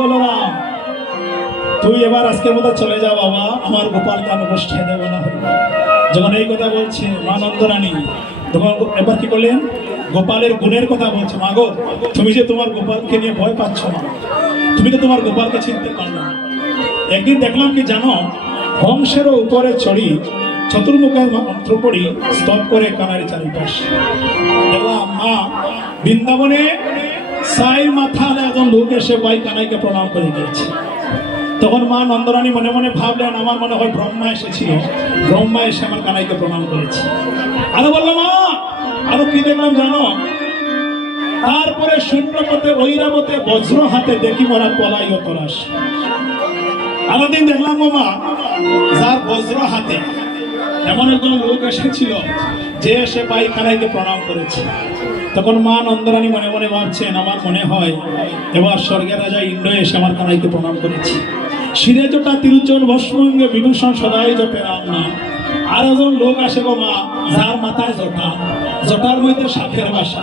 বলরাম, তুই এবার আজকের মতো চলে যা বাবা, আমার গোপালকে আমি গোষ্ঠে দেবো না। যখন এই কথা বলছে মা নন্দরানী, তখন এবার কি করলেন, গোপালের গুণের কথা বলছে। মা গো, তুমি যে তোমার গোপালকে নিয়ে ভয় পাচ্ছ না, তুমি তো তোমার গোপালকে চিনতে পারলে না। একদিন দেখলাম কি জানো, হংসেরও উপরে চড়ি চতুর্মুখের মন্ত্র পড়ি স্তব করে কানারি চারিপাশ দেখলাম মা বৃন্দাবনে সাই মাথা একজন লোক এসে ভাই কানাইকে প্রণাম করে দিয়েছে। তখন মা নন্দরানী মনে মনে ভাবলেন, আমার মনে হয় ব্রহ্মা এসেছিল, ব্রহ্মা এসে আমার কানাইকে প্রণাম করেছে। আরো বললাম মা, আরো কি দেখলাম জানো, তারপরে শূন্যপথে ঐরাবতে বজ্র হাতে দেখি মরা পলাই ও তরাস। আরো দিন দেখলাম গো মা, যার বজ্র হাতে এমন একজন লোক এসেছিল যে এসে ভাই কানাইকে প্রণাম করেছে। তখন মা নন্দরানী মনে মনে ভাবছেন, আমার মনে হয় এবার স্বর্গের রাজা ইন্দ্র এসে আমার কানাইকে প্রণাম করেছে। শিরে জটা তিরুচন ভস্মঙ্গে বিভূষণ সদাই জপে রাম নাম। আর একজন লোক আসে গো মা, যার মাথায় জটা, জটার মধ্যে সাপের বাসা।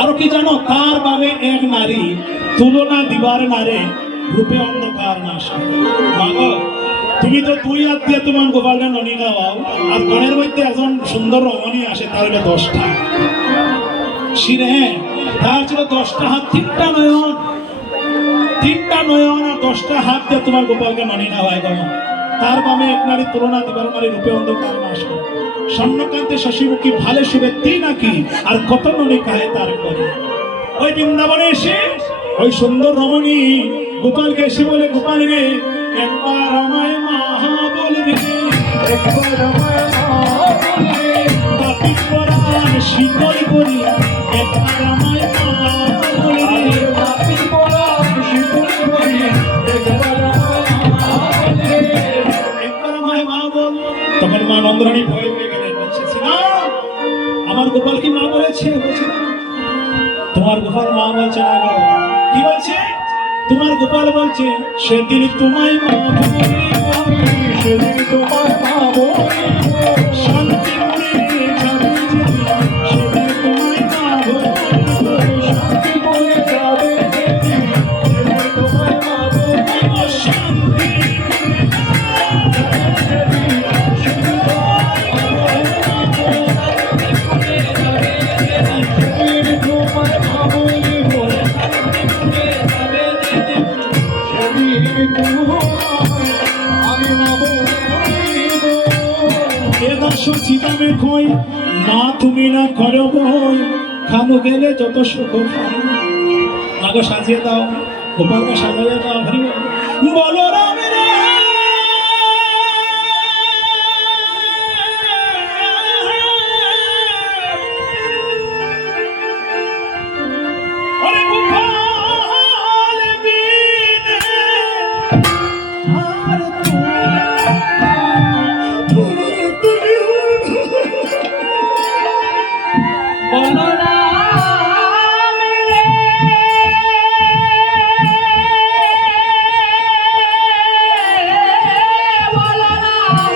আরো কি জানো, তার বাবে এক নারী তুলনা দিবার নারে রূপে অন্ধকার নাশ। মাগো, তুমি তো দুই হাত দিয়ে তোমার গোপালকে ননি গাওয়াও, আর ঘরের মধ্যে একজন সুন্দর রমণী আসে, তার হলো 10টা শিরে, তার ছিল 10টা হাত, 3টা নয়ন, 3টা নয়ন আর 10টা হাত দিয়ে তোমার গোপালকে ননি গাওয়ায় গো। তার বামে এক নারী তুলনা দিবার নারী রূপে অন্ধকার নাশ করে। স্বর্ণকান্তে শশীমুখী ভালে শুভে তি নাকি, আর কত ননি কাহে তার করে। ওই বৃন্দাবনে এসে ওই সুন্দর রমণী গোপালকে এসে বলে, গোপাল রে একবার আমায় মা বলবে, একবার আমায় মা বলবে, পাপী পরাণ শীতল করি, একবার আমায় মা বলবে, পাপী পরাণ শীতল করি, একবার আমায় মা বলবে, একবার আমায় মা বল। তখন মা নন্দরানী ভয় পেয়ে গেলেন, বলছে না, আমার গোপাল কি মা বলেছে? বলছে না, তোমার গোপাল মা বলছে না গো। কি বলছে? তোমার গোপাল বলছে, সেদিন তোমায় মা বলি, সেদিন তোমায় মা বলি, শান্তি করে যাবে যেদিন, সেদিন তোমায় মা বলি, শান্তি করে যাবে যেদিন, সেদিন তোমায় মা বলি, শান্তি করে যাবে যেদিন, সেদিন তোমায় মা বলি, শান্তি করে যাবে যেদিন, সেদিন তোমায় মা বলি, সীতামে কই মা তুমি না করো বই, খামু গেলে যত সুখ পাই। মাকে সাজিয়ে দাও, গোপালকে সাজিয়ে দাও, হরি বলো রাম রে। ওরে গোপাল বিনে আর বলরাম রে, বলরাম,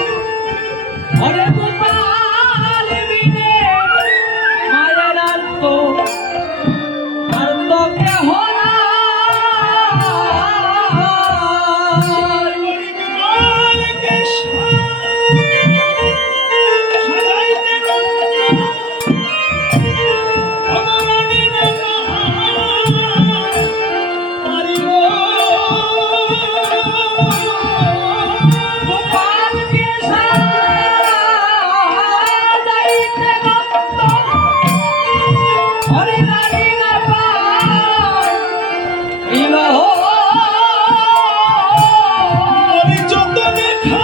ওরে গোপাল বিনে মায়ের আর তো কেহ যত লেখা